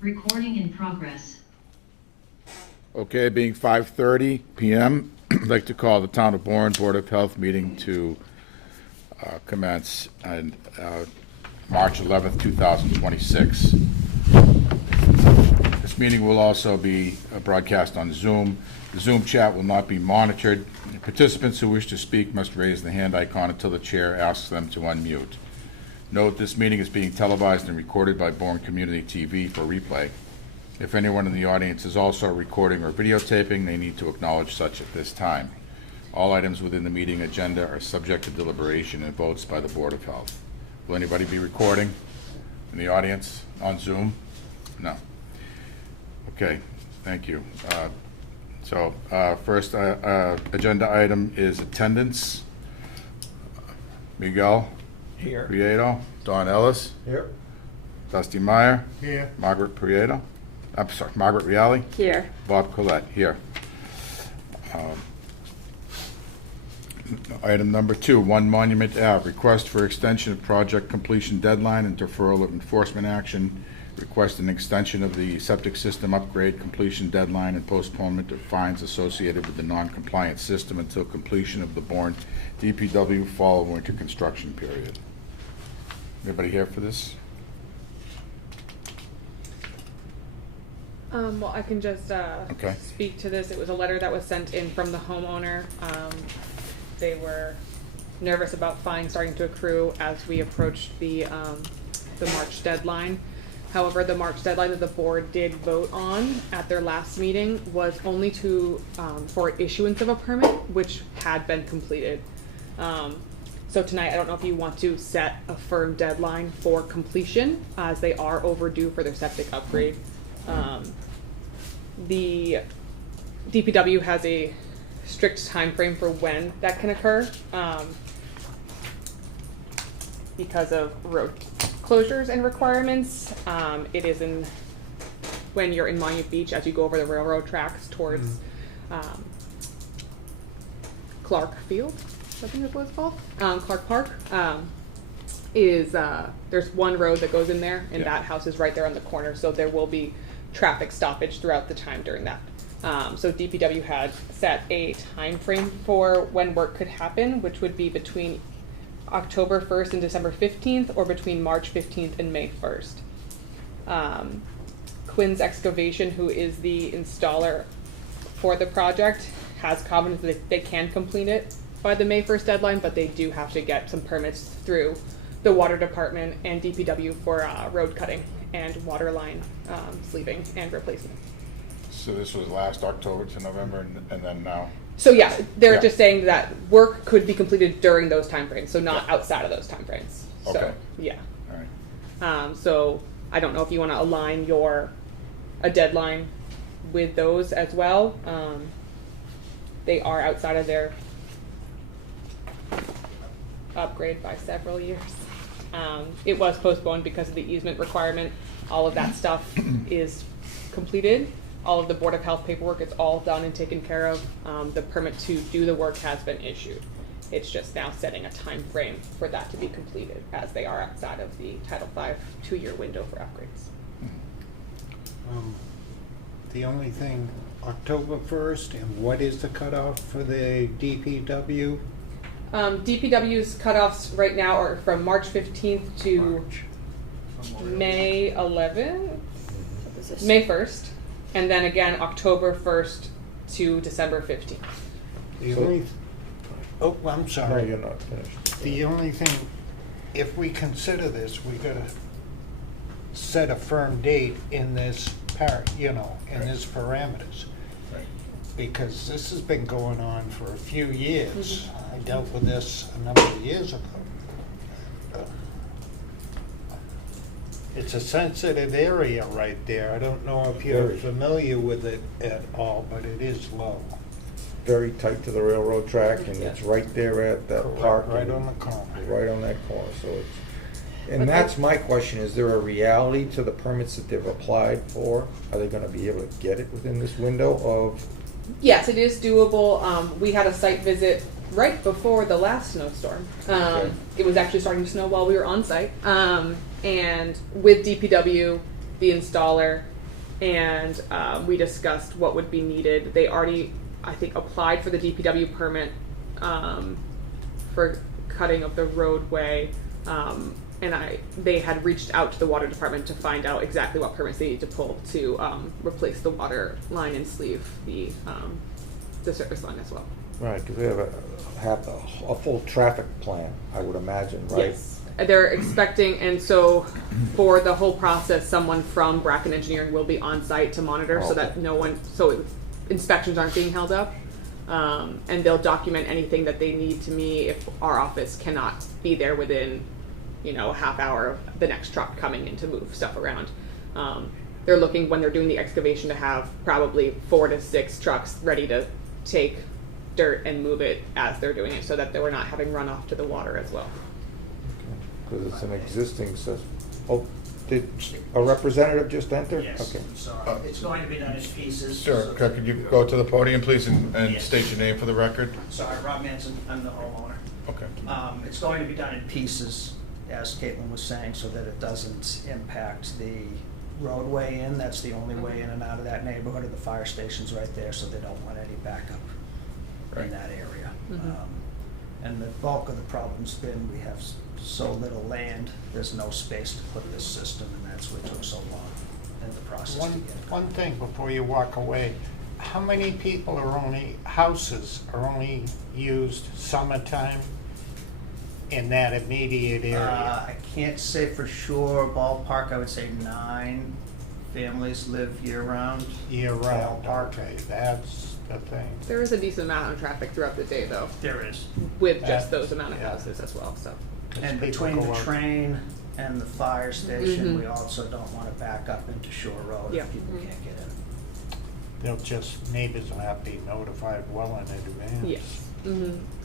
Recording in progress. Okay, being 5:30 p.m., I'd like to call the Town of Bourne Board of Health meeting to commence on March 11th, 2026. This meeting will also be broadcast on Zoom. The Zoom chat will not be monitored. Participants who wish to speak must raise the hand icon until the chair asks them to unmute. Note, this meeting is being televised and recorded by Bourne Community TV for replay. If anyone in the audience is also recording or videotaping, they need to acknowledge such at this time. All items within the meeting agenda are subject to deliberation and votes by the Board of Health. Will anybody be recording in the audience on Zoom? No. Okay, thank you. First agenda item is attendance. Miguel? Here. Prieto. Don Ellis. Here. Dusty Meyer. Here. Margaret Prieto. I'm sorry, Margaret Reale. Here. Bob Collette, here. Item number 2, 1 Monument Ave, request for extension of project completion deadline and deferral of enforcement action. Request an extension of the septic system upgrade completion deadline and postponement of fines associated with the non-compliant system until completion of the Bourne DPW fall winter construction period. Anybody here for this? Well, I can just Okay. speak to this. It was a letter that was sent in from the homeowner. They were nervous about fines starting to accrue as we approached the March deadline. However, the March deadline that the board did vote on at their last meeting was only for issuance of a permit, which had been completed. So tonight, I don't know if you want to set a firm deadline for completion, as they are overdue for their septic upgrade. The DPW has a strict time frame for when that can occur, because of road closures and requirements. It is when you're in Monument Beach, as you go over the railroad tracks towards Clark Field, I think that's what it's called, Clark Park. There's one road that goes in there, and that house is right there on the corner, so there will be traffic stoppage throughout the time during that. So DPW had set a time frame for when work could happen, which would be between October 1st and December 15th, or between March 15th and May 1st. Quinn's Excavation, who is the installer for the project, has commented that they can complete it by the May 1st deadline, but they do have to get some permits through the water department and DPW for road cutting and water line sleeving and replacement. So this was last October to November, and then now? So yeah, they're just saying that work could be completed during those timeframes, so not outside of those timeframes. Okay. So yeah. All right. So I don't know if you want to align a deadline with those as well. They are outside of their upgrade by several years. It was postponed because of the easement requirement. All of that stuff is completed. All of the Board of Health paperwork is all done and taken care of. The permit to do the work has been issued. It's just now setting a time frame for that to be completed, as they are outside of the Title V 2-year window for upgrades. The only thing, October 1st, and what is the cutoff for the DPW? DPW's cutoffs right now are from March 15th to May 11th, May 1st, and then again October 1st to December 15th. I'm sorry. No, you're not finished. The only thing, if we consider this, we gotta set a firm date in this this parameters. Right. Because this has been going on for a few years. I dealt with this a number of years ago. It's a sensitive area right there. I don't know if you're Very. familiar with it at all, but it is low. Very tight to the railroad track, and it's right there at the park. Right on the corner. Right on that corner, so it's, and that's my question, is there a reality to the permits that they've applied for? Are they gonna be able to get it within this window of? Yes, it is doable. We had a site visit right before the last snowstorm. Okay. It was actually starting to snow while we were on site. And with DPW, the installer, and we discussed what would be needed. They already, I think, applied for the DPW permit for cutting of the roadway, and they had reached out to the water department to find out exactly what permits they need to pull to replace the water line and sleeve the service line as well. Right, because they have a full traffic plan, I would imagine, right? Yes. They're expecting, and so for the whole process, someone from Bracken Engineering will be on site to monitor so that so inspections aren't being held up. And they'll document anything that they need to me if our office cannot be there within, a half hour of the next truck coming in to move stuff around. They're looking, when they're doing the excavation, to have probably 4 to 6 trucks ready to take dirt and move it as they're doing it, so that we're not having runoff to the water as well. Because it's an existing system. Oh, did a representative just enter? Yes, Okay. so it's going to be done in pieces. Sure, so could you go to the podium, please, and Yes. state your name for the record? Sorry, Rob Manson, I'm the homeowner. Okay. It's going to be done in pieces, as Caitlin was saying, so that it doesn't impact the roadway in. That's the only way in and out of that neighborhood, and the fire station's right there, so they don't want any backup Right. in that area. Mhm. And the bulk of the problem's been, we have so little land, there's no space to put this system, and that's what took so long in the process to get it. One thing before you walk away, how many houses are only used summertime in that immediate area? I can't say for sure, ballpark, I would say 9 families live year-round. Year-round, Ballpark. okay, that's the thing. There is a decent amount of traffic throughout the day, though, There is. with just those amount of Yeah. houses as well. So 'Cause And people between go the out- train and the fire station, Mhm. we also don't want to back up into Shore Road Yeah. if people Mhm. can't get in. They'll just, neighbors will have to be notified well in advance. yes,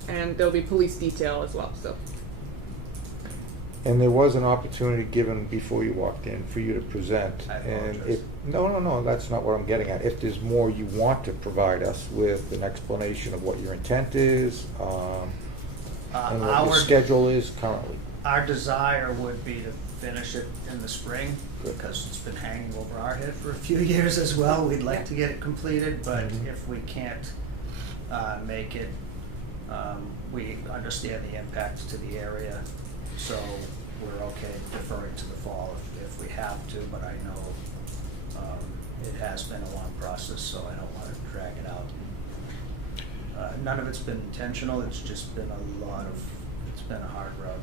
and there'll be police detail as well. So And there was an opportunity given before you walked in for you to present. I And apologize. no, that's not what I'm getting at. If there's more you want to provide us with an explanation of what your intent is, and what your Our, schedule is currently. our desire would be to finish it in the spring, Good. because it's been hanging over our head for a few years as well. We'd like Yeah. to get it completed, but Mhm. if we can't make it, we understand the impact to the area, so we're okay deferring to the fall if we have to, but I know it has been a long process, so I don't want to drag it out. None of it's been intentional, it's just been it's been a hard road.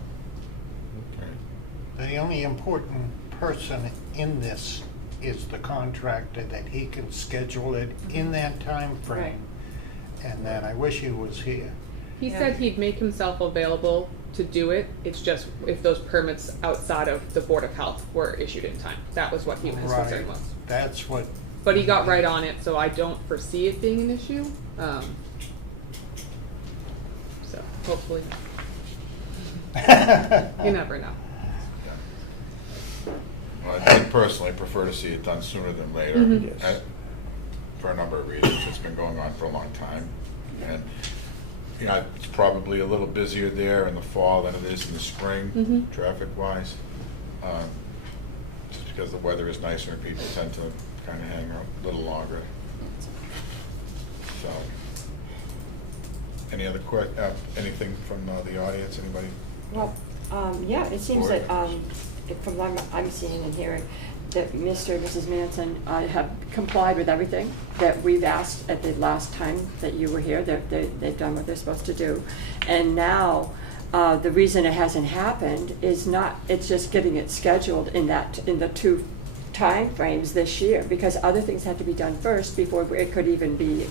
The only important person in this is the contractor, that he can schedule it in that time frame. And then I wish he was here. he said he'd make himself available to do it. It's just if those permits outside of the Board of Health were issued in time. That was what his concern Right, was. that's what. But he got right on it, so I don't foresee it being an issue. So hopefully, you never know. Well, I personally prefer to see it done sooner than later. Mhm. Yes. For a number of reasons. It's been going on for a long time. And, it's probably a little busier there in the fall than it is in the spring, Mhm. traffic-wise. Just because the weather is nicer and people tend to kind of hang out a little longer. So, any other anything from the audience, anybody? Well, yeah, it seems that, from what I'm seeing and hearing, that Mr. and Mrs. Manson have complied with everything that we've asked at the last time that you were here. They've done what they're supposed to do. And now, the reason it hasn't happened is it's just getting it scheduled in the 2 time frames this year, because other things have to be done first before it could even be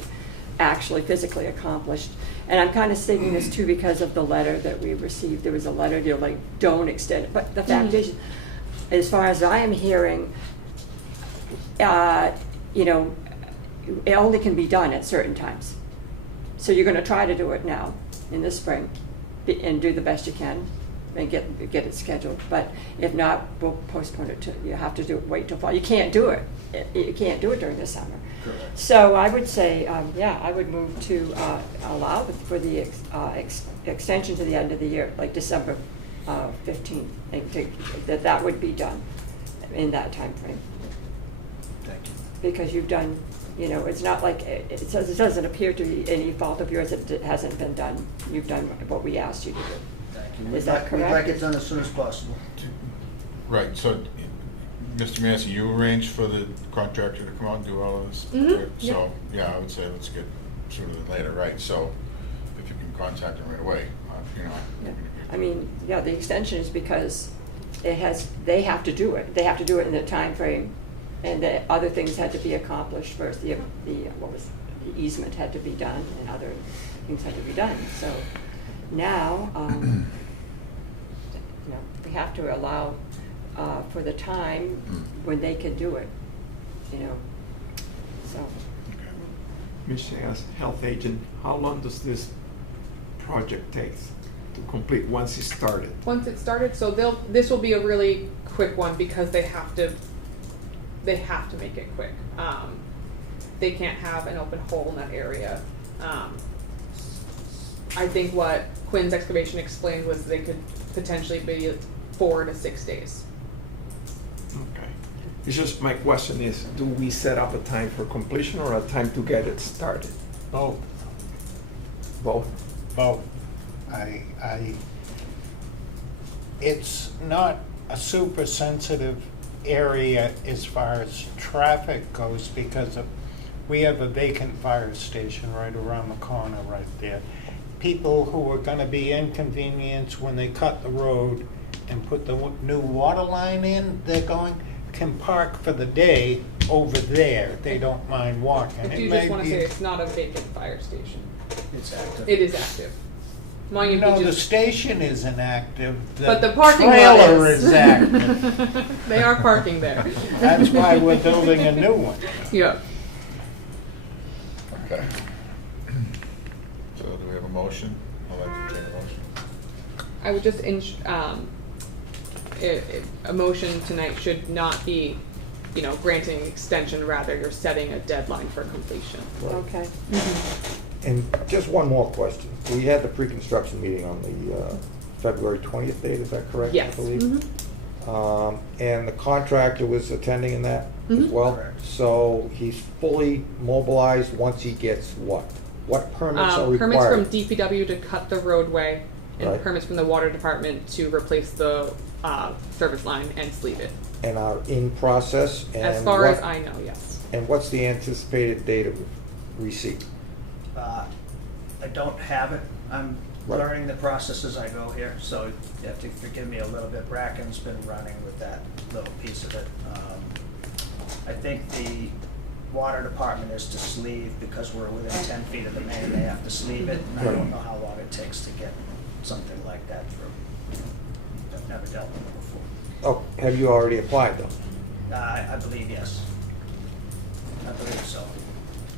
actually physically accomplished. And I'm kind of stating this too because of the letter that we received. There was a letter, don't extend it. But the fact is, as far as I am hearing, it only can be done at certain times. So you're going to try to do it now in the spring and do the best you can and get it scheduled. But if not, we'll postpone it you have to wait till fall. You can't do it. You can't do it during the summer. Correct. So I would say, I would move to allow for the extension to the end of the year, like December 15th, and that would be done in that time frame. Thank you. because you've done, you know, it's not like, it says, it doesn't appear to be any fault of yours that it hasn't been done. You've done what we asked you to do. Thank you. Is that We'd like correct? it done as soon as possible. Right, so, Mr. Massey, you arranged for the contractor to come out and do all of this? Mhm, So, yeah, I would say let's get sooner than later, right? So, if you can contact him right away, you know. Yeah. I mean, yeah, the extension is because it has, they have to do it. They have to do it in the time frame, and the other things had to be accomplished first. The easement had to be done, and other things had to be done. So now, you know, we have to allow for the time when they can do it, you know, so. Mr. as health agent, how long does this project take to complete once it's started? Once it started, so this will be a really quick one because they have to make it quick. They can't have an open hole in that area. I think what Quinn's excavation explained was they could potentially be 4 to 6 days. Okay. It's just, my question is, do we set up a time for completion or a time to get it started? Both. Both? Both. It's not a super sensitive area as far as traffic goes because we have a vacant fire station right around the corner right there. People who are gonna be inconvenienced when they cut the road and put the new water line in, can park for the day over there. They don't mind walking. If It you may just want to be- say it's not a vacant fire station. It's active. It is active. Monument No, Beach the is- station isn't active. But the parking lot trailer is. is active. They are parking there. That's why we're building a new one. Yeah. Okay. So do we have a motion? I'll entertain a motion. I would just, a motion tonight should not be, you know, granting an extension, rather you're setting a deadline for completion. Okay. And just one more question. We had the pre-construction meeting on the February 20th date, is that correct? Yes. I believe? Mhm. And the contractor was attending in that as Mhm. well? Correct. So he's fully mobilized once he gets what? What permits are required? Permits from DPW to cut the roadway, and Right. permits from the water department to replace the service line and sleeve it. And are in process? As and far as what- I know, yes. And what's the anticipated date of receipt? I don't have it. I'm Right. learning the process as I go here, so you have to forgive me a little bit. Bracken's been running with that little piece of it. I think the water department is to sleeve, because we're within 10 feet of the main, they have to sleeve it. And I don't know how long it takes to get something like that through. I've never dealt with it before. Oh, have you already applied though? I believe yes. I believe so.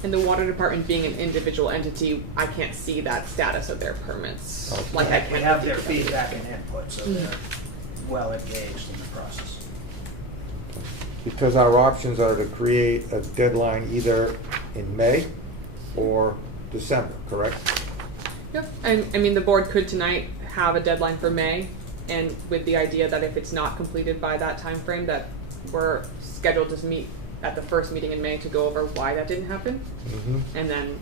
And the water department being an individual entity, I can't see that status of their permits, Okay. like I can. We have with their DPW. feedback and input, so Mhm. they're well engaged in the process. Because our options are to create a deadline either in May or December, correct? Yep, I mean, the board could tonight have a deadline for May, and with the idea that if it's not completed by that time frame, that we're scheduled to meet at the first meeting in May to go over why that didn't happen, Mm-hmm. and then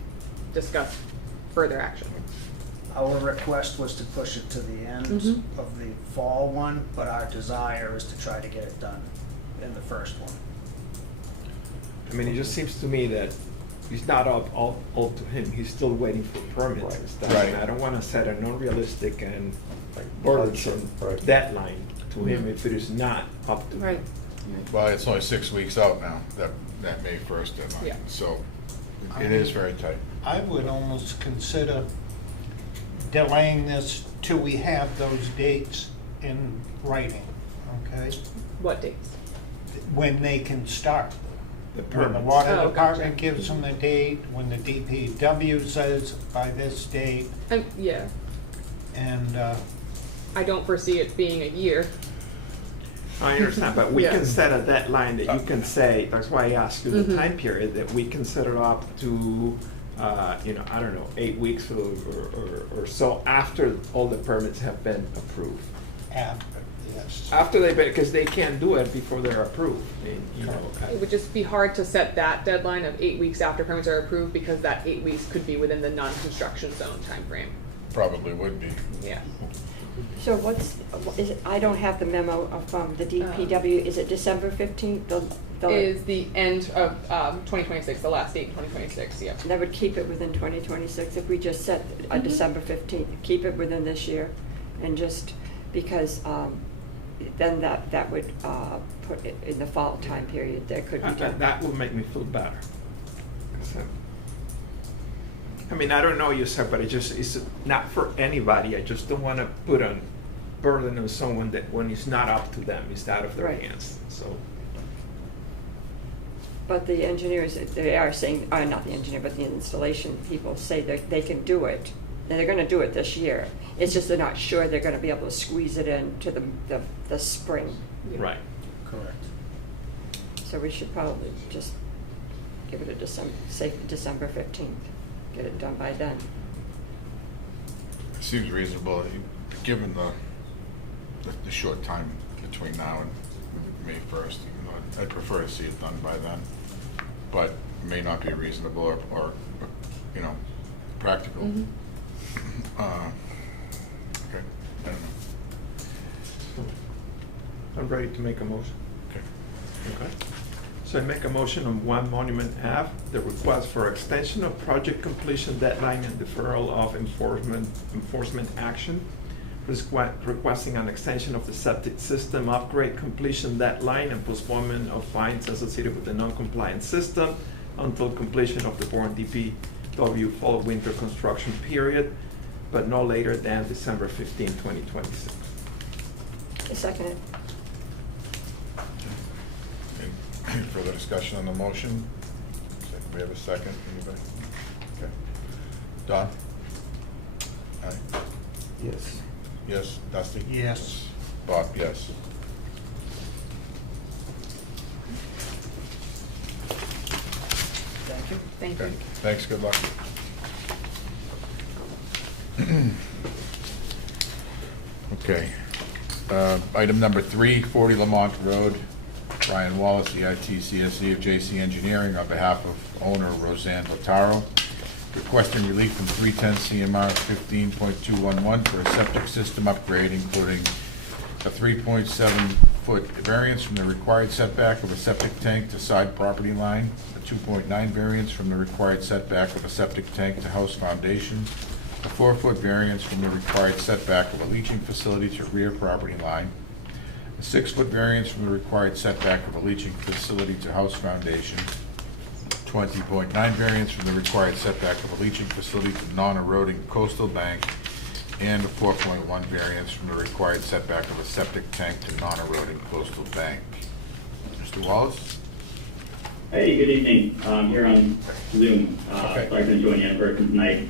discuss further action. Our request was to push it to the end Mhm. of the fall one, but our desire is to try to get it done in the first one. I mean, it just seems to me that it's not all to him. He's still waiting for permits and stuff. Right. And I don't want to set an unrealistic and burdensome Right. deadline to him if it is not up to him. Right. Well, it's only 6 weeks out now, that May 1st deadline, Yeah. so it is very tight. I would almost consider delaying this till we have those dates in writing, okay? What dates? When they can start. The When the permits. water Oh, department gotcha. gives them a date, when the DPW says by this date, Yeah, and, I don't foresee it being a year. I understand, but we Yeah. can set a deadline that you can say, that's why I asked you the Mhm. time period, that we can set it up to, I don't know, 8 weeks or so after all the permits have been approved. after, yes. After they, because they can't do it before they're approved, and, you know. It would just be hard to set that deadline of 8 weeks after permits are approved, because that 8 weeks could be within the non-construction zone timeframe. Probably would be. Yeah. So is it, I don't have the memo from the DPW, is it December 15th? Is the end of 2026, the last date in 2026, yeah. That would keep it within 2026 if we just set a December 15th, keep it within this year, and just, because then that would put it in the fall time period, that could be done. That will make me feel better. So, I mean, I don't know you said, but it's not for anybody. I just don't want to put a burden on someone that when it's not up to them, it's out of their Right. hands, so. But the engineers, they are saying, not the engineer, but the installation people say that they can do it, and they're gonna do it this year. It's just they're not sure they're gonna be able to squeeze it into the spring. Right. Correct. So we should probably just give it a say December 15th, get it done by then. Seems reasonable, given the short time between now and May 1st. Even though I'd prefer to see it done by then, but it may not be reasonable or you know, practical. Mhm. Okay, I don't know. I'm ready to make a motion. Okay. Okay. So I make a motion on 1 Monument Ave, the request for extension of project completion deadline and deferral of enforcement action. Requesting an extension of the septic system upgrade completion deadline and postponement of fines associated with the non-compliant system until completion of the Bourne DPW fall winter construction period, but no later than December 15, 2026. I second it. Any further discussion on the motion? We have a second, anybody? Okay. Don? Aye. Yes. Yes, Dusty? Yes. Bob, yes. Thank you. Thank Okay, you. thanks, good luck. Okay, item number 3, 40 Lamont Road. Brian Wallace, the ITCSE of JC Engineering, on behalf of owner Roseanne Lotaro, requesting relief from 310 CMR 15.211 for a septic system upgrade, including a 3.7-foot variance from the required setback of a septic tank to side property line, a 2.9 variance from the required setback of a septic tank to house foundation, a 4-foot variance from the required setback of a leaching facility to rear property line, a 6-foot variance from the required setback of a leaching facility to house foundation, 20.9 variance from the required setback of a leaching facility to non-eroding coastal bank, and a 4.1 variance from the required setback of a septic tank to non-eroding coastal bank. Mr. Wallace? Hey, good evening. I'm here on Zoom. Okay. Sorry I couldn't join you in person tonight.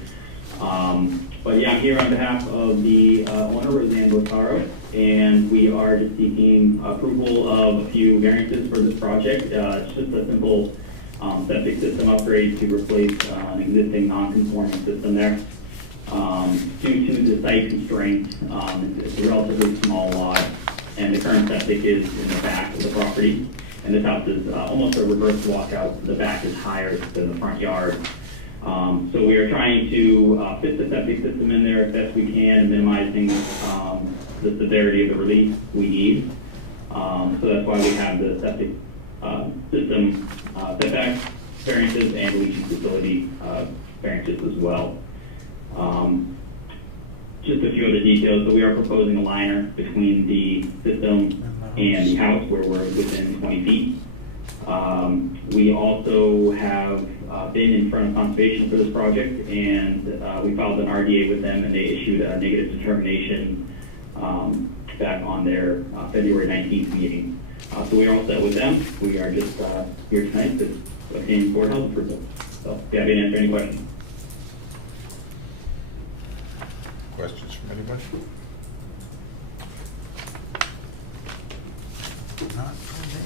But yeah, I'm here on behalf of the owner, Roseanne Lotaro, and we are just seeking approval of a few variances for this project. It's just a simple septic system upgrade to replace an existing non-conforming system there. Due to the site constraints, it's a relatively small lot, and the current septic is in the back of the property. And this house is almost a reverse walkout. The back is higher than the front yard. So we are trying to fit the septic system in there as best we can, minimizing the severity of the relief we need. So that's why we have the septic system setback variances and leaching facility variances as well. Just a few other details. So we are proposing a liner between the system and the house where we're within 20 feet. We also have been in front of conservation for this project, and we filed an RDA with them, and they issued a negative determination back on their February 19th meeting. So we are all set with them. We are just here tonight to obtain board health approval. So if you have any answer any questions. Questions from anybody? Not for me.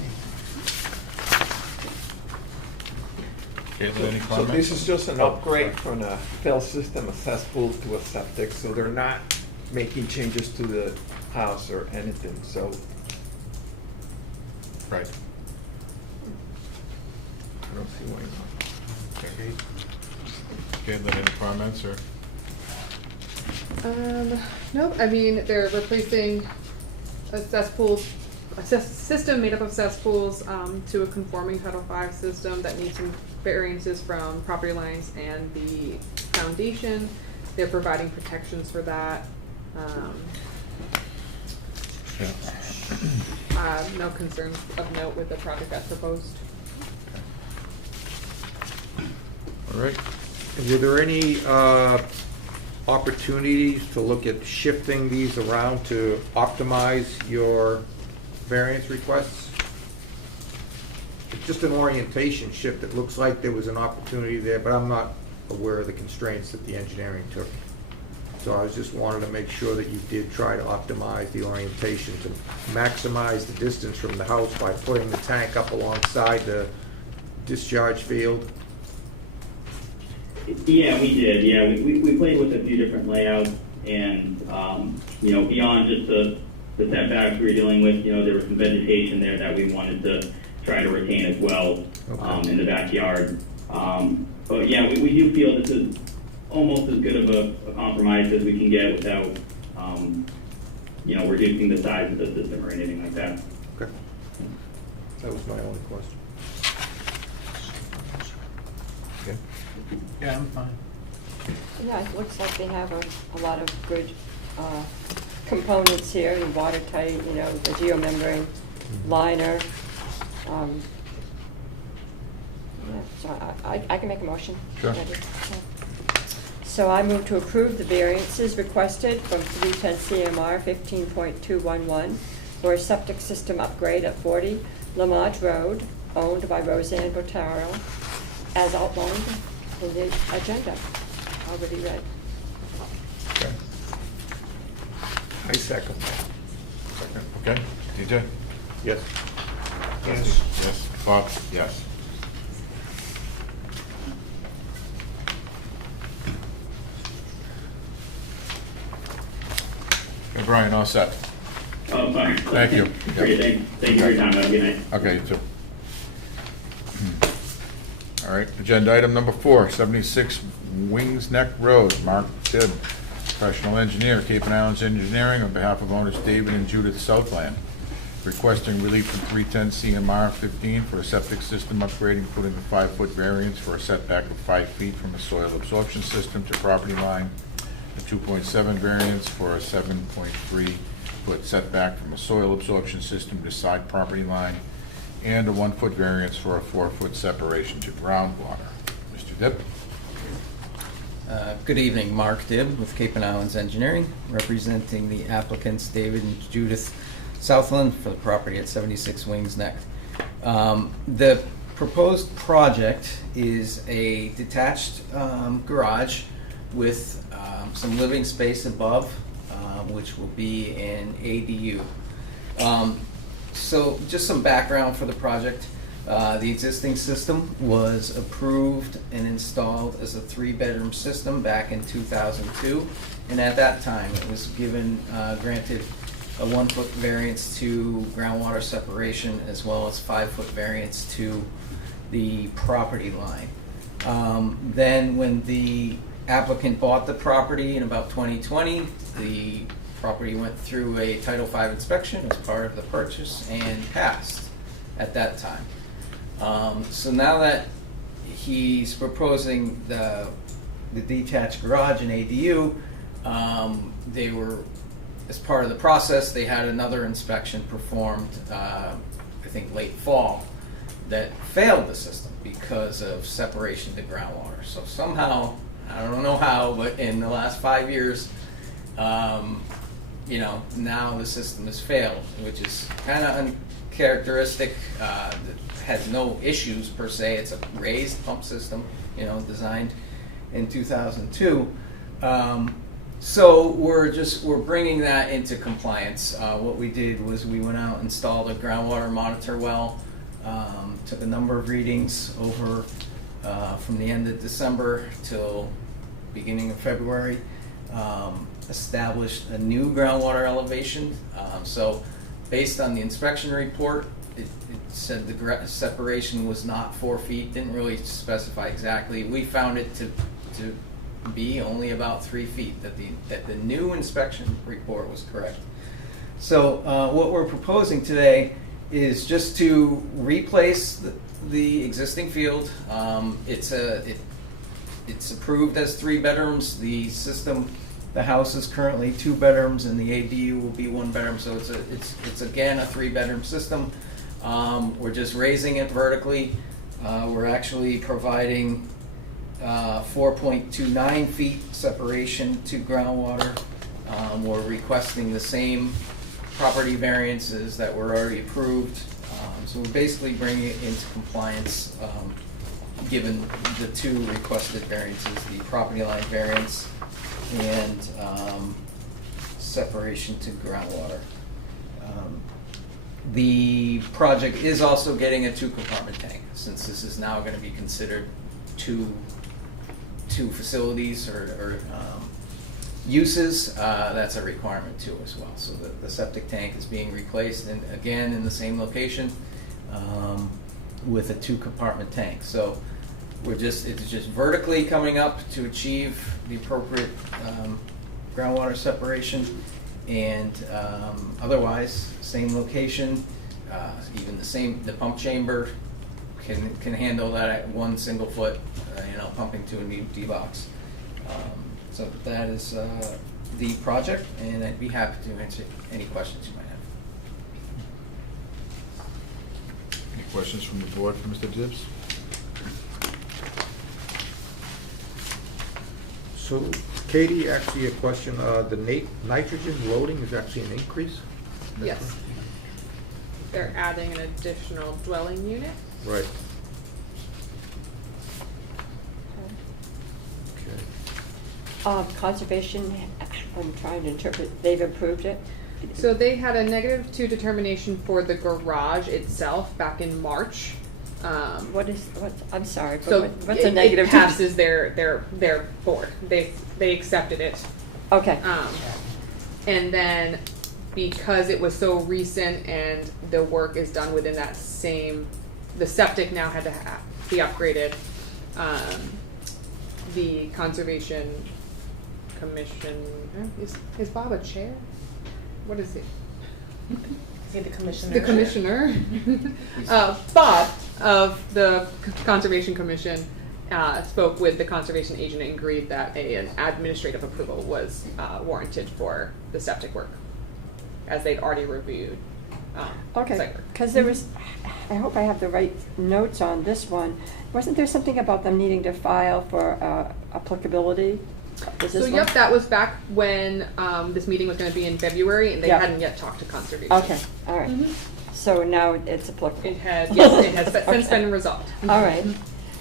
Caitlin, any So comments? this is just an Oh, upgrade sorry. from a failed system, a cesspool, to a septic, so they're not making changes to the house or anything, so Right. I don't see why not. Okay. Caitlin, any comments, or? Nope, I mean, they're replacing a system made up of cesspools, to a conforming Title V system that needs some variances from property lines and the foundation. They're providing protections for that. No concerns of note with the project that's proposed. All right. Were there any opportunities to look at shifting these around to optimize your variance requests? It's just an orientation shift. It looks like there was an opportunity there, but I'm not aware of the constraints that the engineering took. So I just wanted to make sure that you did try to optimize the orientation to maximize the distance from the house by putting the tank up alongside the discharge field. Yeah, we did. Yeah, we played with a few different layouts, and you know, beyond just the setbacks we were dealing with, you know, there was some vegetation there that we wanted to try to retain as well. Okay. In the backyard. But yeah, we do feel this is almost as good of a compromise as we can get without, you know, reducing the size of the system or anything like that. Okay. That was my only question. Okay. Yeah, I'm fine. Yeah, it looks like they have a lot of good components here, the watertight, you know, the geomembrane liner. Yeah, so I can make a motion. Sure. Ready? Yeah. So I move to approve the variances requested from 310 CMR 15.211 for a septic system upgrade at 40 Lamage Road, owned by Roseanne Botaro, as outlined in the agenda, already read. Okay. I second that. Second. Okay. DJ? Yes. Yes. Yes. Bob? Yes. Okay, Brian, all set. Oh, fine. Thank you. Great, thank you for your time. Have a good night. Okay, you too. All right, agenda item number 4, 76 Wings Neck Road, Mark Tibb, professional engineer, Cape and Islands Engineering, on behalf of owners David and Judith Southland, requesting relief from 310 CMR 15 for a septic system upgrade, including a 5-foot variance for a setback of 5 feet from the soil absorption system to property line, a 2.7 variance for a 7.3-foot setback from a soil absorption system to side property line, and a 1-foot variance for a 4-foot separation to groundwater. Mr. Dipp? Good evening, Mark Dibb with Cape and Islands Engineering, representing the applicants David and Judith Southland for the property at 76 Wings Neck. The proposed project is a detached garage with some living space above, which will be an ADU. So just some background for the project. The existing system was approved and installed as a 3-bedroom system back in 2002, and at that time it was granted a 1-foot variance to groundwater separation as well as 5-foot variance to the property line. Then when the applicant bought the property in about 2020, the property went through a Title V inspection as part of the purchase and passed at that time. So now that he's proposing the detached garage and ADU, they were, as part of the process, they had another inspection performed, I think late fall, that failed the system because of separation to groundwater. So somehow, I don't know how, but in the last 5 years, you know, now the system has failed, which is kind of uncharacteristic. Has no issues per se. It's a raised pump system, you know, designed in 2002. So we're bringing that into compliance. What we did was we went out and installed a groundwater monitor well, took a number of readings over from the end of December till beginning of February. established a new groundwater elevation. So based on the inspection report, it said the separation was not 4 feet, didn't really specify exactly. We found it to be only about 3 feet, that the new inspection report was correct. So what we're proposing today is just to replace the existing field. It's approved as 3 bedrooms. The system, the house is currently 2 bedrooms, and the ADU will be 1 bedroom. So it's again a 3-bedroom system. We're just raising it vertically. We're actually providing 4.29 feet separation to groundwater. We're requesting the same property variances that were already approved. So we're basically bringing it into compliance, given the 2 requested variances, the property line variance and separation to groundwater. The project is also getting a 2-compartment tank, since this is now going to be considered two facilities or uses. That's a requirement too as well. So the septic tank is being replaced, and again in the same location, with a 2-compartment tank. So it's just vertically coming up to achieve the appropriate groundwater separation, and otherwise same location, even the pump chamber can handle that at 1 single foot, pumping to a new D-box. So that is the project, and I'd be happy to answer any questions you might have. Any questions from the board for Mr. Gibbs? So, Katie, actually a question, the nitrogen loading is actually an increase? Yes. They're adding an additional dwelling unit. Right. Conservation, I'm trying to interpret, they've approved it? So they had a -2 determination for the garage itself back in March. I'm sorry, So but what's a negative? it passes their board. They accepted it. Okay, And then because it was so recent and the work is done within that the septic now had to be upgraded. The Conservation Commission, is Bob a chair? What is he? Is he the commissioner? The commissioner. Bob of the Conservation Commission spoke with the conservation agent and agreed that an administrative approval was warranted for the septic work, as they'd already reviewed okay, site work. because there was, I hope I have the right notes on this one. Wasn't there something about them needing to file for applicability? Is So this yep, one? that was back when this meeting was going to be in February, and they Yeah. hadn't yet talked to conservation. Okay, all right. Mhm. So now it's applicable. It has, yes, it has since Okay. been resolved. All right.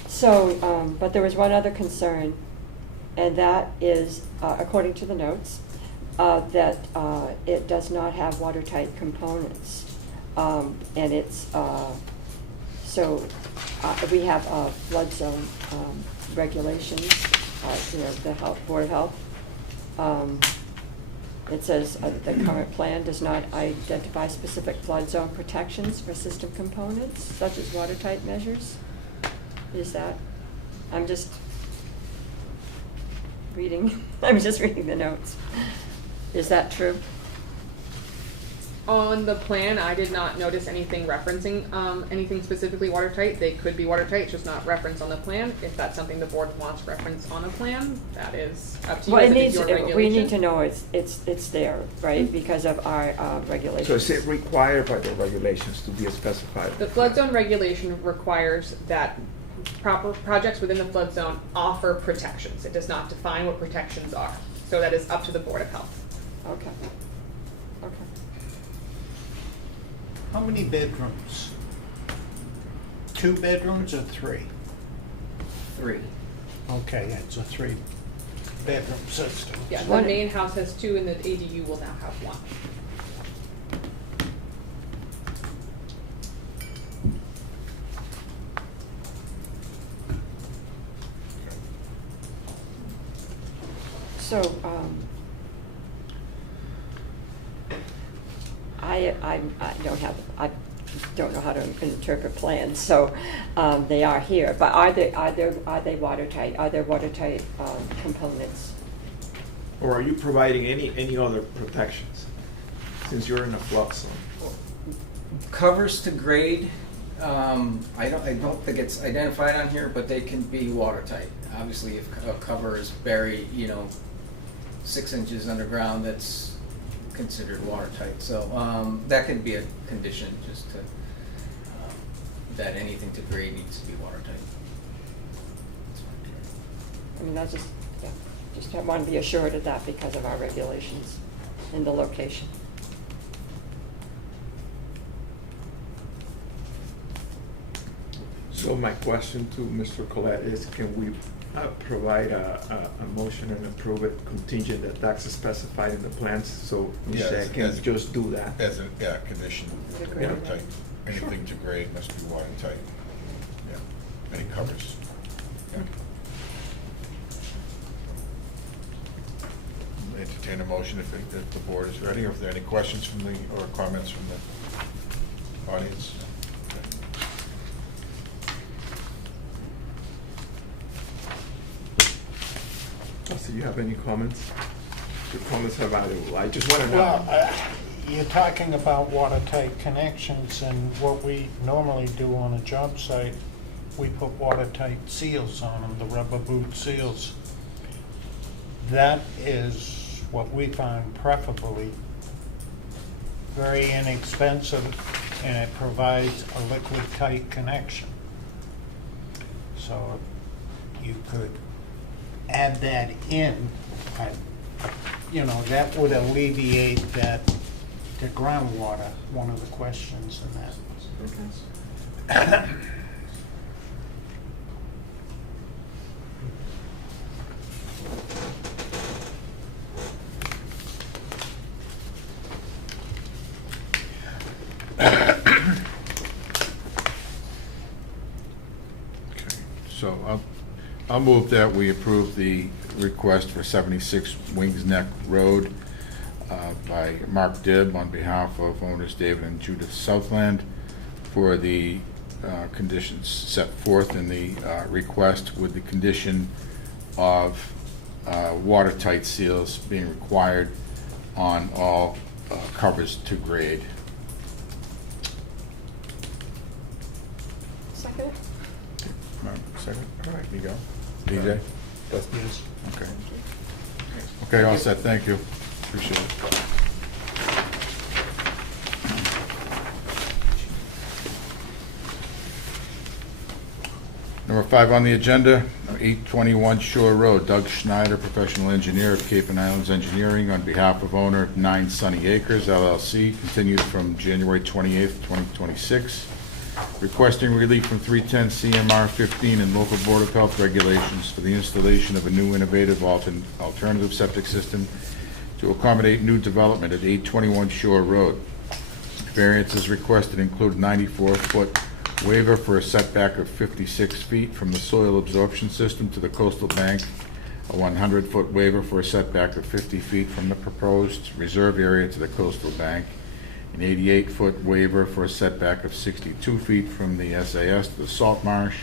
So, but there was one other concern, and that is, according to the notes, that it does not have watertight components. And it's, so we have flood zone regulations, the Board of Health. It says the current plan does not identify specific flood zone protections for system components, such as watertight measures. Is that, I'm just reading the notes. Is that true? On the plan, I did not notice anything referencing anything specifically watertight. They could be watertight, it's just not referenced on the plan. If that's something the board wants referenced on a plan, that is up to you. Well, as it it is needs, your regulation. we need to know it's there, right, because of our regulations. So is it required by the regulations to be specified? The flood zone regulation requires that proper projects within the flood zone offer protections. It does not define what protections are. So that is up to the Board of Health. Okay. Okay. How many bedrooms? 2 bedrooms or 3? 3. Okay, it's a 3-bedroom system. Yeah, the One- main house has 2 and the ADU will now have 1. So, I don't know how to interpret plans, so they are here. But are they watertight? Are there watertight components? Or are you providing any other protections, since you're in a flood zone? Covers to grade, I don't think it's identified on here, but they can be watertight. Obviously, if a cover is buried, 6 inches underground, that's considered watertight. So that could be a condition, just to, that anything to grade needs to be watertight. I mean, that's just, yeah, just want to be assured of that because of our regulations in the location. So my question to Mr. Collette is, can we provide a motion and approve it contingent that that's specified in the plans, so Yeah, Michelle can as- just do that? As a, condition, Would agree with watertight. Anything to grade must be watertight. Yeah, any covers. Yeah. Entertain a motion if the board is ready, or if there are any questions from the, or comments from the audience. So you have any comments? Your comments are valuable. I just want to know. Well, you're talking about watertight connections, and what we normally do on a job site, we put watertight seals on them, the rubber boot seals. That is what we find preferably very inexpensive, and it provides a liquid tight connection. So you could add that in, but, that would alleviate the groundwater, one of the questions in that. Okay, so I'll move that we approve the request for 76 Wings Neck Road by Mark Dibb on behalf of owners David and Judith Southland for the conditions set forth in the request, with the condition of watertight seals being required on all covers to grade. Second? Mark, second? All right, you go. DJ? Yes. Okay. Okay, all set, thank you. Appreciate it. Number 5 on the agenda, 821 Shore Road, Doug Schneider, professional engineer of Cape and Islands Engineering, on behalf of owner 9 Sunny Acres LLC, continued from January 28th, 2026, requesting relief from 310 CMR 15 and local Board of Health regulations for the installation of a new innovative alternative septic system to accommodate new development at 821 Shore Road. Variances requested include 94-foot waiver for a setback of 56 feet from the soil absorption system to the coastal bank, a 100-foot waiver for a setback of 50 feet from the proposed reserve area to the coastal bank, an 88-foot waiver for a setback of 62 feet from the SAS to the salt marsh,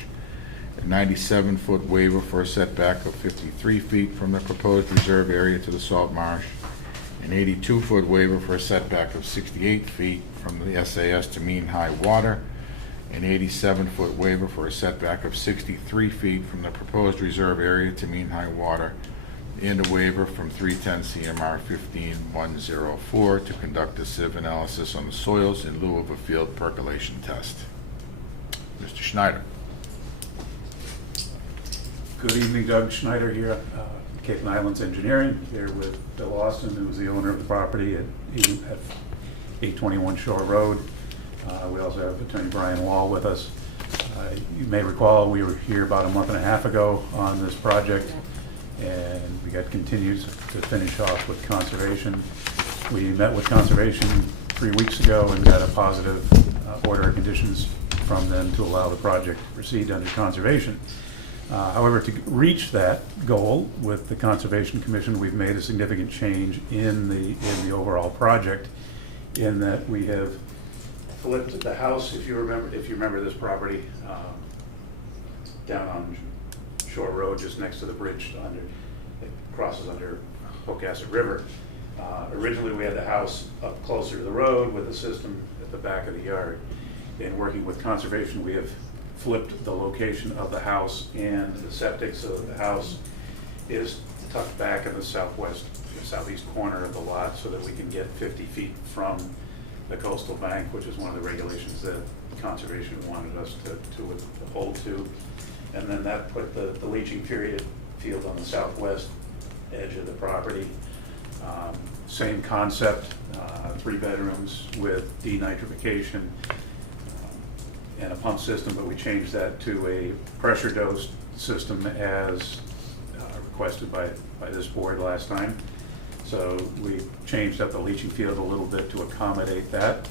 a 97-foot waiver for a setback of 53 feet from the proposed reserve area to the salt marsh, an 82-foot waiver for a setback of 68 feet from the SAS to mean high water, an 87-foot waiver for a setback of 63 feet from the proposed reserve area to mean high water, and a waiver from 310 CMR 15104 to conduct a sieve analysis on the soils in lieu of a field percolation test. Mr. Schneider. Good evening, Doug Schneider here, Cape and Islands Engineering, here with Bill Austin, who is the owner of the property at 821 Shore Road. We also have Attorney Brian Wall with us. You may recall we were here about a month and a half ago on this project, and we got continued to finish off with Conservation. We met with Conservation 3 weeks ago and got a positive order of conditions from them to allow the project to proceed under Conservation. However, to reach that goal with the Conservation Commission, we've made a significant change in the overall project, in that we have flipped the house, if you remember this property, down on Shore Road, just next to the bridge it crosses under Pocasset River. Originally, we had the house up closer to the road with the system at the back of the yard. In working with conservation, we have flipped the location of the house, and the septic, so the house is tucked back in the southeast corner of the lot, so that we can get 50 feet from the coastal bank, which is one of the regulations that conservation wanted us to hold to. And then that put the leaching field on the southwest edge of the property. Same concept, 3 bedrooms with denitrification and a pump system, but we changed that to a pressure dose system as requested by this board last time. So we changed up the leaching field a little bit to accommodate that.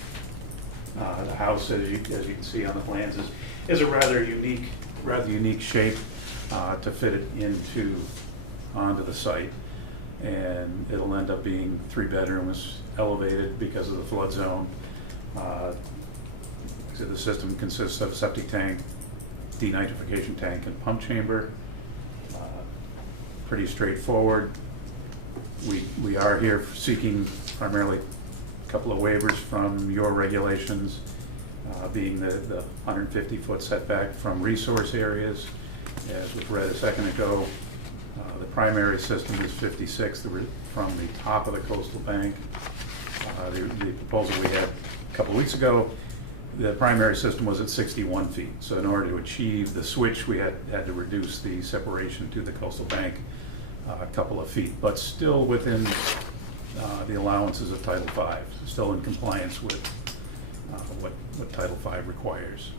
The house, as you can see on the plans, is a rather unique shape to fit it onto the site. And it'll end up being 3 bedrooms, elevated because of the flood zone. So the system consists of a septic tank, denitrification tank, and pump chamber. Pretty straightforward. We are here seeking primarily a couple of waivers from your regulations, being the 150-foot setback from resource areas. As was read a second ago, the primary system is 56 from the top of the coastal bank. The proposal we had a couple weeks ago, the primary system was at 61 feet. So in order to achieve the switch, we had to reduce the separation to the coastal bank a couple of feet, but still within the allowances of Title V, still in compliance with what Title V requires.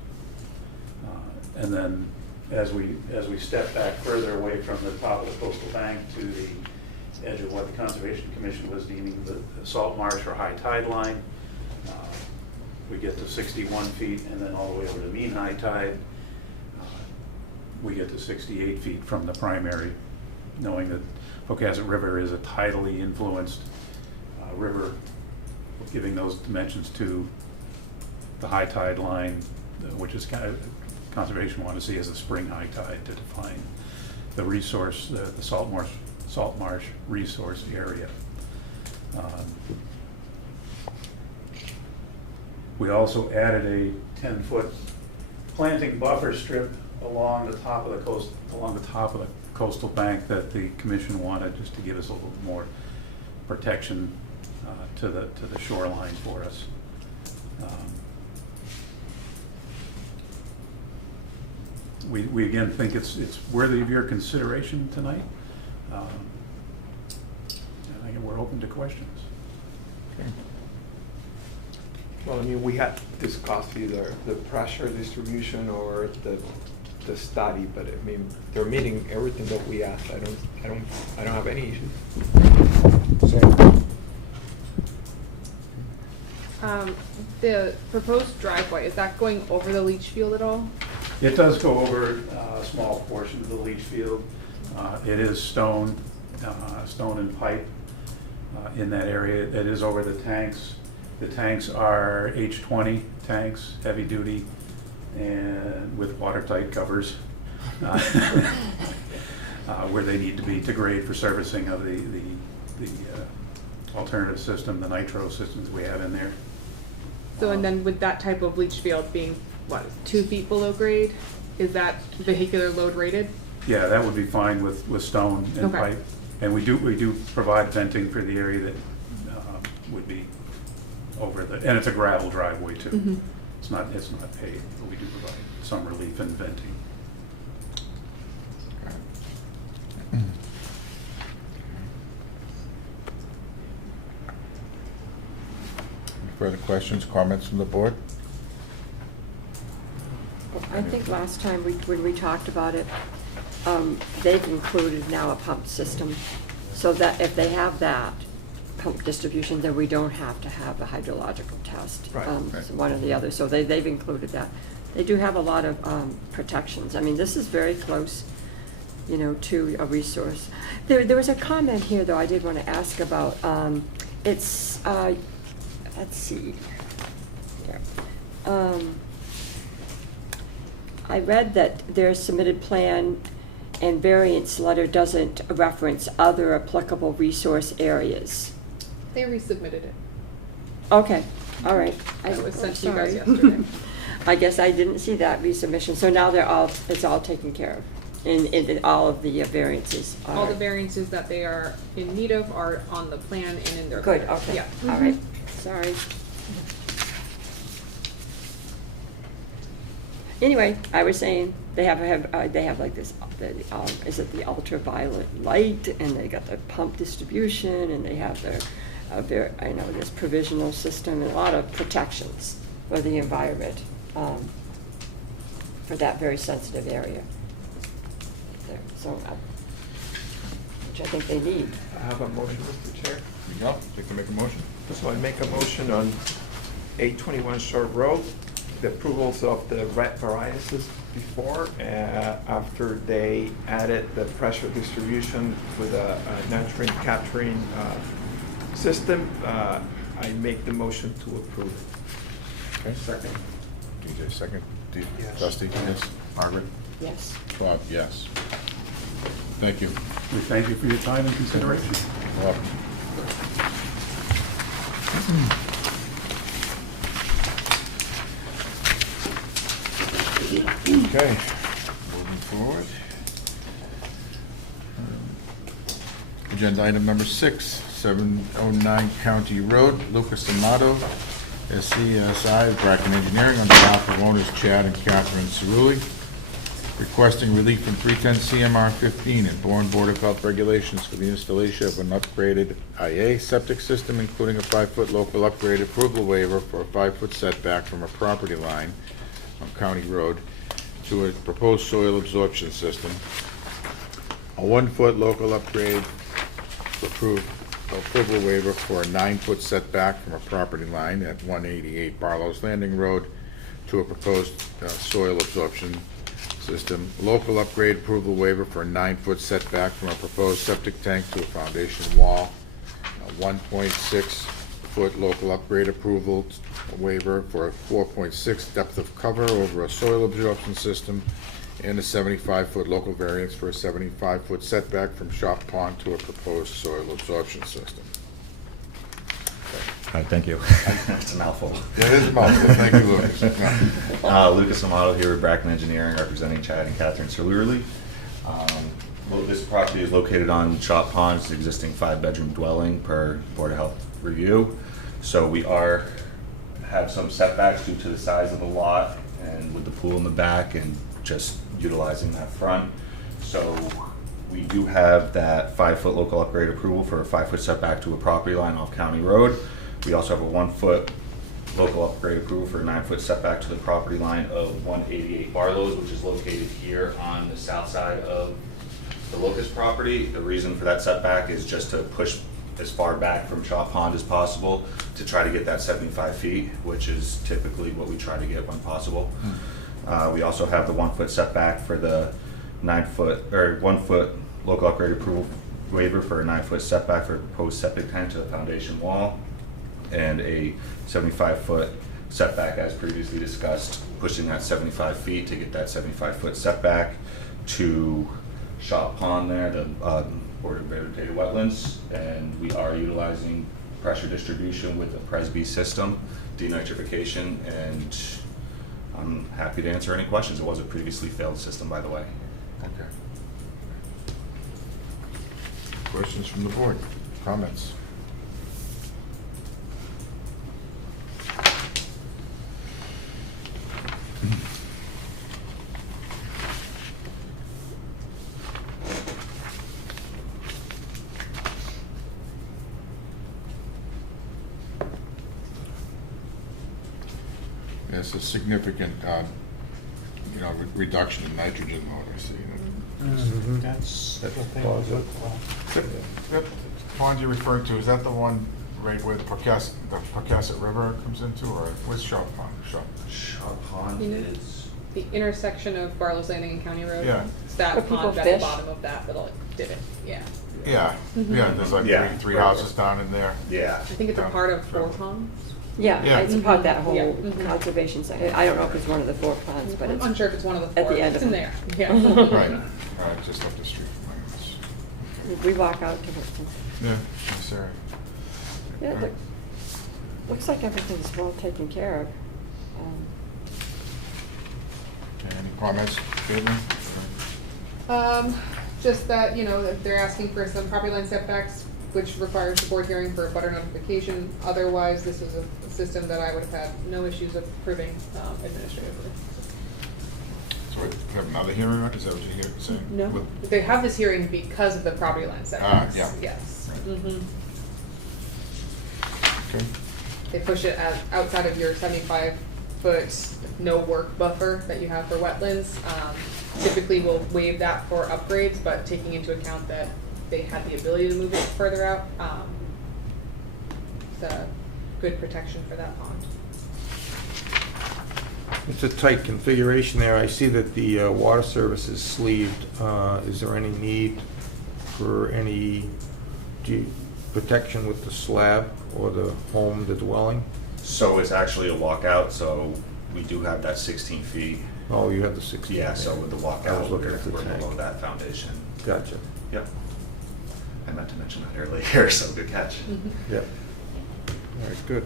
And then as we step back further away from the top of the coastal bank to the edge of what the Conservation Commission was deeming the salt marsh or high tide line, we get to 61 feet, and then all the way over to mean high tide, we get to 68 feet from the primary, knowing that Pocasset River is a tidally influenced river, giving those dimensions to the high tide line, which is kind of conservation want to see as a spring high tide to define the resource, the salt marsh resource area. We also added a 10-foot planting buffer strip along the top of the coastal bank that the commission wanted, just to give us a little more protection to the shoreline for us. We again think it's worthy of your consideration tonight. I think we're open to questions. Okay. Well, I mean, we had discussed either the pressure distribution or the study, but I mean, they're meeting everything that we asked. I don't have any issues. The proposed driveway, is that going over the leach field at all? It does go over a small portion of the leach field. It is stone and pipe in that area. It is over the tanks. The tanks are H20 tanks, heavy duty, and with watertight covers, where they need to be to grade for servicing of the alternative system, the nitro systems we have in there. So, and then with that type of leach field being, 2 feet below grade, is that vehicular load rated? Yeah, that would be fine with stone and Okay. pipe. And we do provide venting for the area that would be over and it's a gravel driveway too. Mm-hmm. It's not paved, but we do provide some relief in venting. Further questions, comments from the board? I think last time when we talked about it, they've included now a pump system, so that if they have that pump distribution, then we don't have to have a hydrological test. Right. So one or the other, so they've included that. They do have a lot of protections. I mean, this is very close, to a resource. There was a comment here, though, I did want to ask about. Let's see. Yeah. I read that their submitted plan and variance letter doesn't reference other applicable resource areas. They resubmitted it. Okay, all right. It was sent to you Sorry. guys yesterday. I guess I didn't see that resubmission, so now it's all taken care of, in all of the variances. All the right. variances that they are in need of are on the plan and in their Good, letter. okay, Yeah. all right, sorry. Anyway, I was saying, they have like this, is it the ultraviolet light, and they got the pump distribution, and they have their, I know, this provisional system, and a lot of protections for the environment, for that very sensitive area. There, so, which I think they need. I have a motion, Mr. Chair. Here you go. Take to make a motion. So I make a motion on 821 Short Road, the approvals of the red variances before, after they added the pressure distribution with a nitrogen capturing system, I make the motion to approve. Okay. Second. DJ, second. Yes. Dusty, yes. Margaret? Yes. Bob, yes. Thank you. We thank you for your time and consideration. Bob. Okay, moving forward. Agenda item number 6, 709 County Road, Lucas Amato, SCSI of Bracken Engineering, on behalf of owners Chad and Catherine Cerulli, requesting relief from 310 CMR 15 and Bourne Board of Health regulations for the installation of an upgraded IA septic system, including a 5-foot local upgrade approval waiver for a 5-foot setback from a property line on County Road to a proposed soil absorption system, a 1-foot local upgrade approval waiver for a 9-foot setback from a property line at 188 Barlow's Landing Road to a proposed soil absorption system, local upgrade approval waiver for a 9-foot setback from a proposed septic tank to a foundation wall, a 1.6-foot local upgrade approval waiver for a 4.6 depth of cover over a soil absorption system, and a 75-foot local variance for a 75-foot setback from shop pond to a proposed soil absorption system. All right, thank you. It's a mouthful. Yeah, it is a mouthful. Thank you, Lucas. Lucas Amato here with Bracken Engineering, representing Chad and Catherine Cerulli. This property is located on Shop Pond. It's an existing 5-bedroom dwelling per Board of Health review. So we have some setbacks due to the size of the lot and with the pool in the back and just utilizing that front. So we do have that 5-foot local upgrade approval for a 5-foot setback to a property line off County Road. We also have a 1-foot local upgrade approval for a 9-foot setback to the property line of 188 Barlow's, which is located here on the south side of the Locust property. The reason for that setback is just to push as far back from Shop Pond as possible to try to get that 75 feet, which is typically what we try to get when possible. We also have the 1-foot setback for the 1-foot local upgrade approval waiver for a 9-foot setback for a proposed septic tank to the foundation wall, and a 75-foot setback as previously discussed, pushing that 75 feet to get that 75-foot setback to Shop Pond there, the Board of Vegetated Wetlands, and we are utilizing pressure distribution with a Presby system, denitrification, and I'm happy to answer any questions. It was a previously failed system, by the way. Okay. Questions from the board? Comments? It's a significant, reduction in nitrogen load, I see. That's what they would look like. That pond you're referring to, is that the one right where the Pocasset River comes into, or where's Shop Pond? Shop Pond You know- is... The intersection of Barlow's Landing and County Road. Yeah. It's that Where people pond at the fish? bottom of that little divot, yeah. Yeah, yeah, there's like Yeah. three houses down in there. Yeah. I think it's a Yeah. part of Four Ponds. Yeah, Yeah. I support that whole Yeah. Mhm. conservation side. I don't know if it's one of the 4 plans, but I'm it's. unsure if it's one of the at four. the end It's of in it. there. Yeah. Right. Just up the street from my house. We walk out to it. Yeah, yes, sir. Yeah, looks like everything's well taken care of. Any comments, Caitlin? Just that, that they're asking for some property line setbacks, which requires the board hearing for a butter notification. Otherwise, this is a system that I would have had no issues approving administratively. So we have another hearing, right? Is that what you're saying? No. With- They have this hearing because of the property line setbacks. yeah. Yes. Right. Mhm. Okay. They push it outside of your 75-foot no work buffer that you have for wetlands. Typically, we'll waive that for upgrades, but taking into account that they had the ability to move it further out, it's a good protection for that pond. It's a tight configuration there. I see that the water service is sleeved. Is there any need for any protection with the slab or the home, the dwelling? So it's actually a walkout, so we do have that 16 feet. Oh, you have the 16. Yeah, so with the I walkout, was looking at the we're tank. below that foundation. Gotcha. Yep. I meant to mention that earlier, so good catch. Yep. All right, good.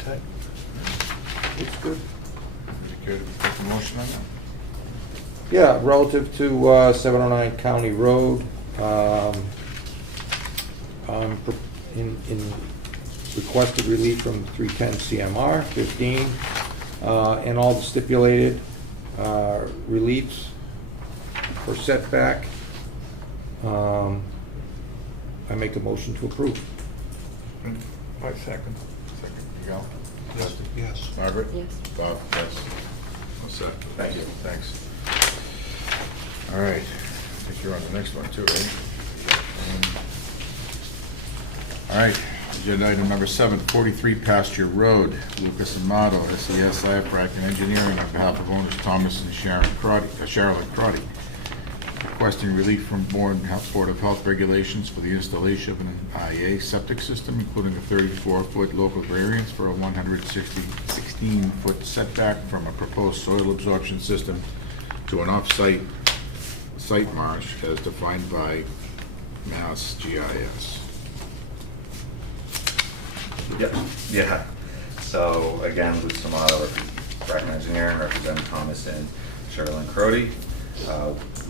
Okay. Looks good. Would you care to take a motion on that? Yeah, relative to 709 County Road, in requested relief from 310 CMR 15, and all the stipulated reliefs for setback. I make a motion to approve. My second. Second, Miguel? Yes. Margaret? Yes. Bob? Yes. What's that? Thank you. Thanks. All right, I think you're on the next one too, right? All right, agenda item number 7, 43 Pasture Road, Lucas Amato, SES Lab Engineering, on behalf of owners Thomas and Charlotte Crotty, requesting relief from Bourne Board of Health regulations for the installation of an IA septic system, including a 34-foot local variance for a 116-foot setback from a proposed soil absorption system to an off-site site marsh as defined by Mass GIS. Yep, yeah. So again, Lucas Amato, Bracken Engineering, representing Thomas and Sherilyn Crotty.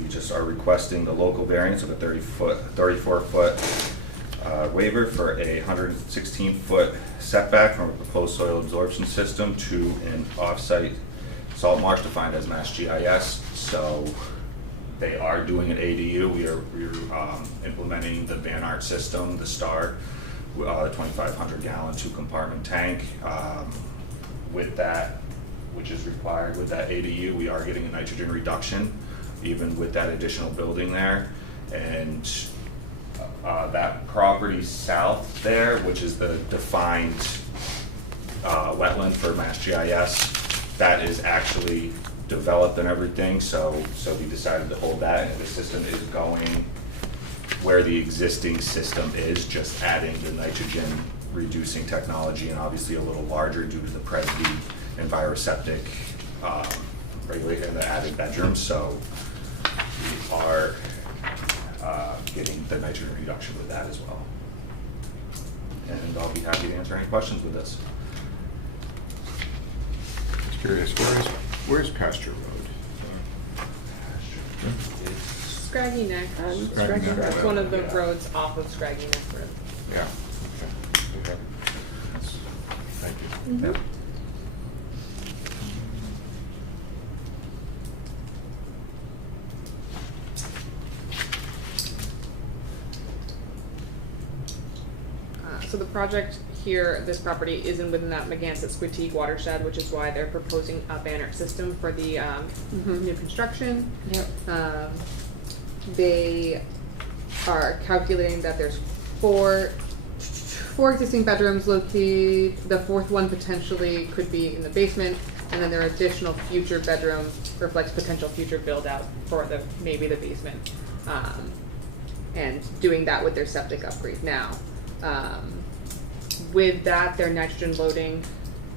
We just are requesting the local variance of a 34-foot waiver for a 116-foot setback from a proposed soil absorption system to an off-site salt marsh defined as Mass GIS. So they are doing an ADU. We're implementing the Van Aert system, the STAR, 2,500 gallon 2-compartment tank. With that, which is required with that ADU, we are getting a nitrogen reduction, even with that additional building there. And that property south there, which is the defined wetland for Mass GIS, that is actually developed and everything, so we decided to hold that, and the system is going where the existing system is, just adding the nitrogen reducing technology, and obviously a little larger due to the Presby Enviroseptic regulation and the added bedrooms, so we are getting the nitrogen reduction with that as well. And I'll be happy to answer any questions with this. Just curious, where's Pasture Road? Scraggy Neck. Scraggy Neck. That's one of the Yeah. roads off of Scraggy Neck Road. Yeah. Okay. Thank you. Mhm. Yep. So the project here, this property isn't within that Megansett-Squetique watershed, which is why they're proposing a banner system for the new construction. Yep. They are calculating that there's four existing bedrooms located. The fourth one potentially could be in the basement, and then their additional future bedroom reflects potential future build out for maybe the basement. and doing that with their septic upgrade now. With that, their nitrogen loading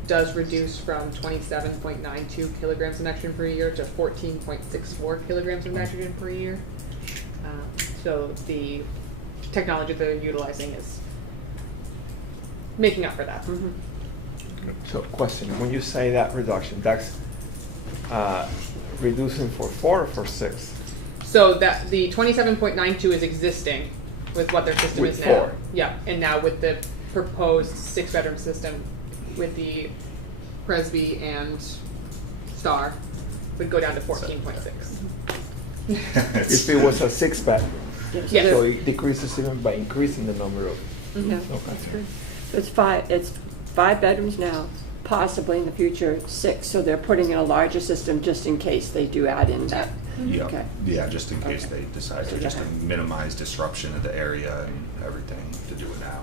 does reduce from 27.92 kilograms of nitrogen per year to 14.64 kilograms of nitrogen per year. So the technology they're utilizing is making up for that. Mhm. So question, when you say that reduction, that's reducing for 4 or for 6? So that the 27.92 is existing with what their system With is now. 4. Yeah, and now with the proposed 6-bedroom system with the Presby and Star would go down to 14.6. If it was a 6-bed, Yes. so it decreases even by increasing the number of. Yeah, Okay. that's good. It's 5 bedrooms now, possibly in the future 6, so they're putting in a larger system just in case they do add in that. Yeah, Okay. yeah, just in case Okay. they decide to, So just to yeah. minimize disruption of the area and everything, to do it now.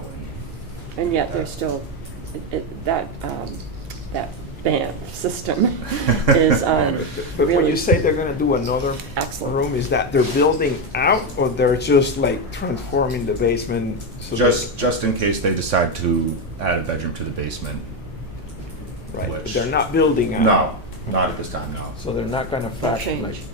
And yet there's still, that BAM system is But when really you say they're gonna do another excellent. room, is that they're building out or they're just like transforming the basement? So Just in case they decide to add a bedroom to the basement. Right, but which- they're not building out? No, not at this time, no. So they're not gonna fashion like? change.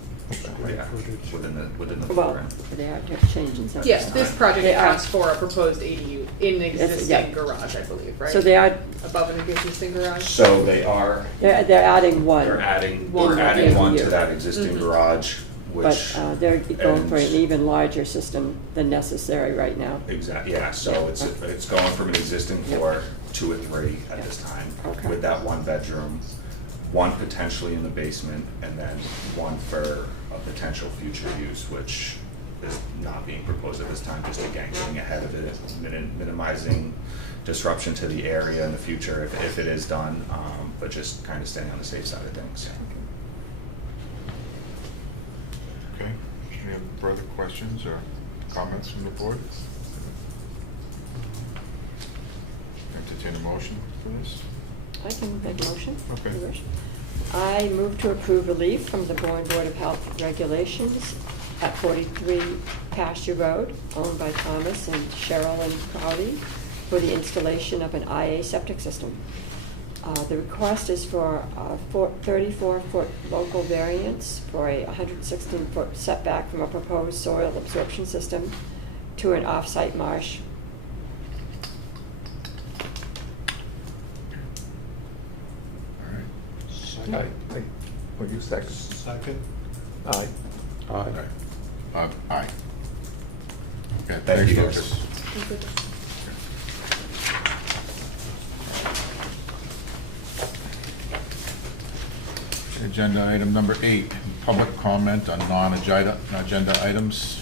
Yeah, within the Well, footprint. they have to have change in some. Yes, this project They are- asks for a proposed ADU in an yeah. existing garage, I believe, right? So they are, Above an existing garage? So they are, they're adding one. they're adding One one ADU. to that existing Mhm. garage, But which. they're going for an and- even larger system than necessary right now. Exactly, yeah, so it's going from an existing floor to a 3 at this time. Okay. With that 1 bedroom, 1 potentially in the basement, and then 1 for a potential future use, which is not being proposed at this time, just again, getting ahead of it, minimizing disruption to the area in the future if it is done, but just kind of staying on the safe side of things. Okay, any further questions or comments from the board? Entertain a motion for this? I can make a motion. Okay. if you wish. I move to approve relief from the Bourne Board of Health regulations at 43 Pasture Road, owned by Thomas and Cheryl and Crowley, for the installation of an IA septic system. The request is for a 34-foot local variance for a 116-foot setback from a proposed soil absorption system to an off-site marsh. All right. Aye. Will you second? Second. Aye. All right. Aye. Okay, Thank thanks, you, Lucas. guys. Agenda item number 8, public comment on non-agenda items.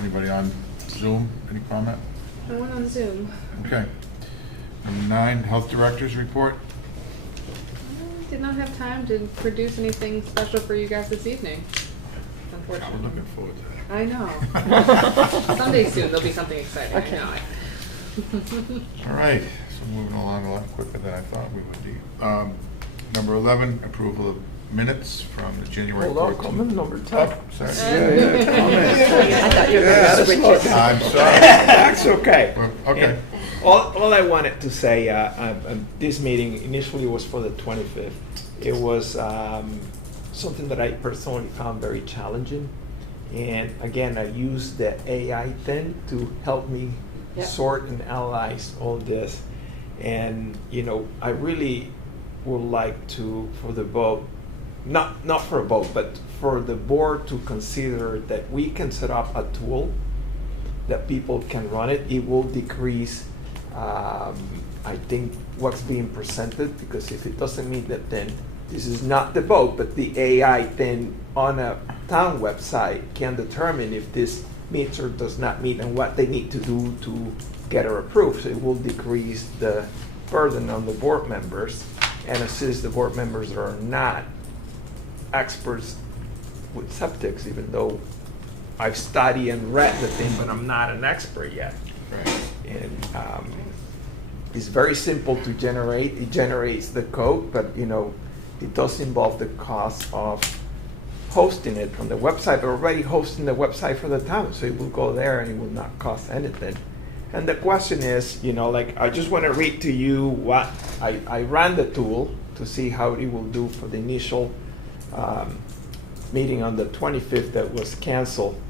Anybody on Zoom, any comment? No one on Zoom. Okay. Number 9, health director's report. I did not have time to produce anything special for you guys this evening, I'm unfortunately. looking forward to that. I know. Someday soon, there'll be something exciting, Okay. I know. All right, so moving along a lot quicker than I thought we would be. Number 11, approval of minutes from the January 14th. Hold on, comment number 10. Sorry. I thought you were going to switch it. I'm sorry. That's okay. Well, okay. And all I wanted to say, this meeting initially was for the 25th. It was something that I personally found very challenging. And again, I used the AI thing to help me Yeah. sort and analyze all this. And, I really would like to, for the vote, not for a vote, but for the board to consider that we can set up a tool that people can run it. It will decrease, I think, what's being presented, because if it doesn't meet that, then this is not the vote, but the AI then on a town website can determine if this meets or does not meet and what they need to do to get her approved. So it will decrease the burden on the board members and assist the board members that are not experts with septics, even though I've studied and read the thing, but I'm not an expert yet. Right. And it's very simple to generate. It generates the code, but it does involve the cost of hosting it on the website, but already hosting the website for the town, so it will go there and it will not cost anything. And the question is, like, I just want to read to you what I ran the tool to see how it will do for the initial meeting on the 25th that was canceled.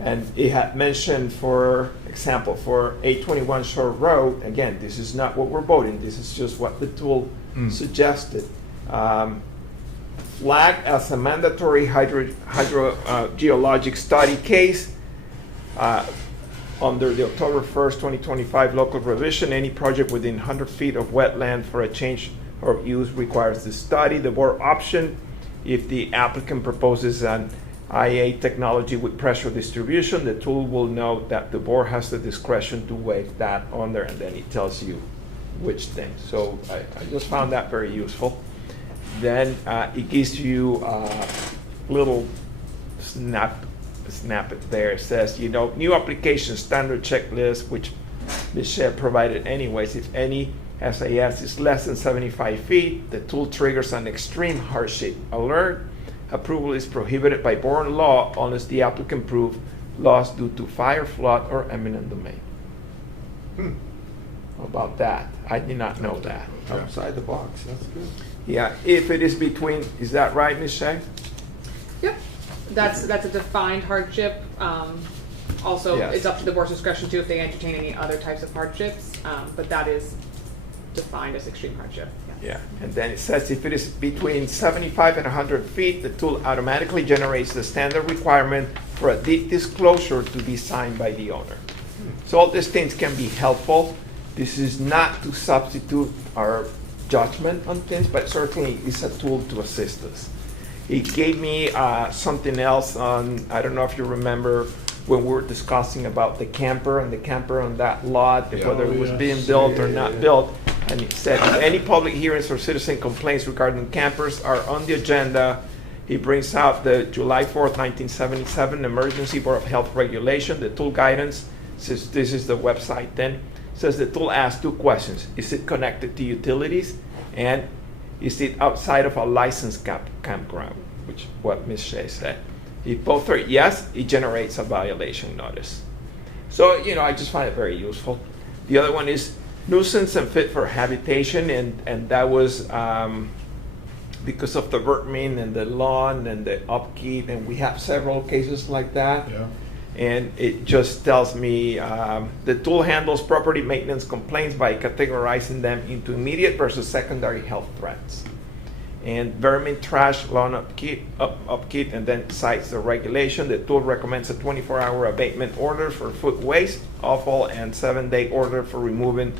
And it had mentioned, for example, for 821 Shore Road, again, this is not what we're voting, this is just what the tool suggested. Flagged as a mandatory hydrogeologic study case under the October 1st, 2025 local revision. Any project within 100 feet of wetland for a change of use requires the study. The board option, if the applicant proposes an IA technology with pressure distribution, the tool will note that the board has the discretion to waive that on there, and then it tells you which thing. So I just found that very useful. Then it gives you a little snap it there. It says, new application standard checklist, which Michelle provided anyways. If any SAS is less than 75 feet, the tool triggers an extreme hardship alert. Approval is prohibited by Bourne law unless the applicant proves loss due to fire, flood, or eminent domain. How about that? I did not know that. Outside the box, that's good. Yeah, if it is between, is that right, Ms. Shea? Yep, that's a defined hardship. Also, Yes. it's up to the board's discretion too if they entertain any other types of hardships, but that is defined as extreme hardship. Yeah, and then it says if it is between 75 and 100 feet, the tool automatically generates the standard requirement for a deed disclosure to be signed by the owner. So all these things can be helpful. This is not to substitute our judgment on things, but certainly it's a tool to assist us. It gave me something else on, I don't know if you remember when we were discussing about the camper and the camper on that lot, and whether it was being built or not built. And it said, if any public hearings or citizen complaints regarding campers are on the agenda, he brings out the July 4th, 1977 Emergency Board of Health Regulation, the tool guidance. Says this is the website then. Says the tool asks 2 questions. Is it connected to utilities? And is it outside of a licensed campground? Which what Ms. Shea said. If both are yes, it generates a violation notice. So, I just find it very useful. The other one is nuisance and fit for habitation, and that was because of the vermin and the lawn and the upkeep, and we have several cases like that. Yeah. And it just tells me the tool handles property maintenance complaints by categorizing them into immediate versus secondary health threats. And vermin, trash, lawn upkeep, and then cites the regulation. The tool recommends a 24-hour abatement order for food waste, offal, and 7-day order for removing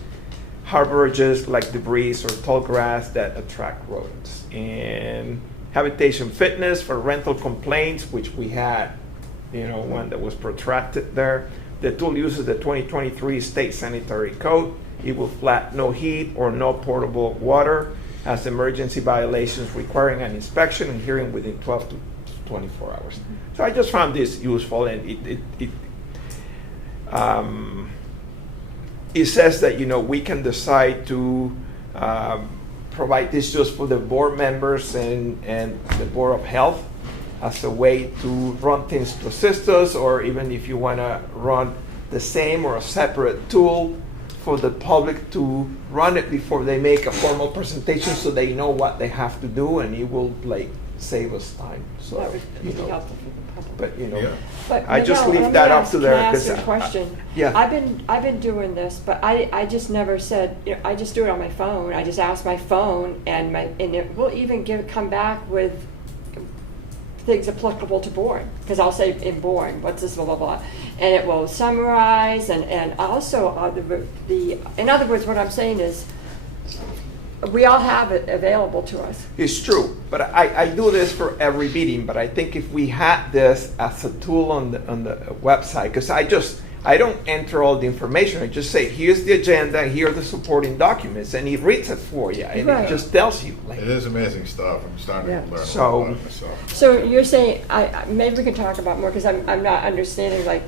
harborages like debris or tall grass that attract rodents. And habitation fitness for rental complaints, which we had, one that was protracted there. The tool uses the 2023 State Sanitary Code. It will flag no heat or no portable water as emergency violations requiring an inspection and hearing within 12 to 24 hours. So I just found this useful, and it says that we can decide to provide this just for the board members and the Board of Health as a way to run things to assist us, or even if you want to run the same or a separate tool for the public to run it before they make a formal presentation, so they know what they have to do, and it will save us time. So That would be helpful for the public. but Yeah. But I just Miguel, leave that up let to me their. ask you a question. Yeah. I've been doing this, but I just never said, I just do it on my phone. I just ask my phone, and it will even come back with things applicable to Bourne, because I'll say in Bourne, what's this, blah, blah, blah. And it will summarize, and also in other words, what I'm saying is, we all have it available to us. It's true, but I do this for every meeting, but I think if we had this as a tool on the website, because I don't enter all the information, I just say, here's the agenda, here are the supporting documents, and it reads it for you, and Right. it just tells you. It is amazing stuff. I'm starting to learn a lot So- about it myself. So you're saying, maybe we can talk about more, because I'm not understanding, like,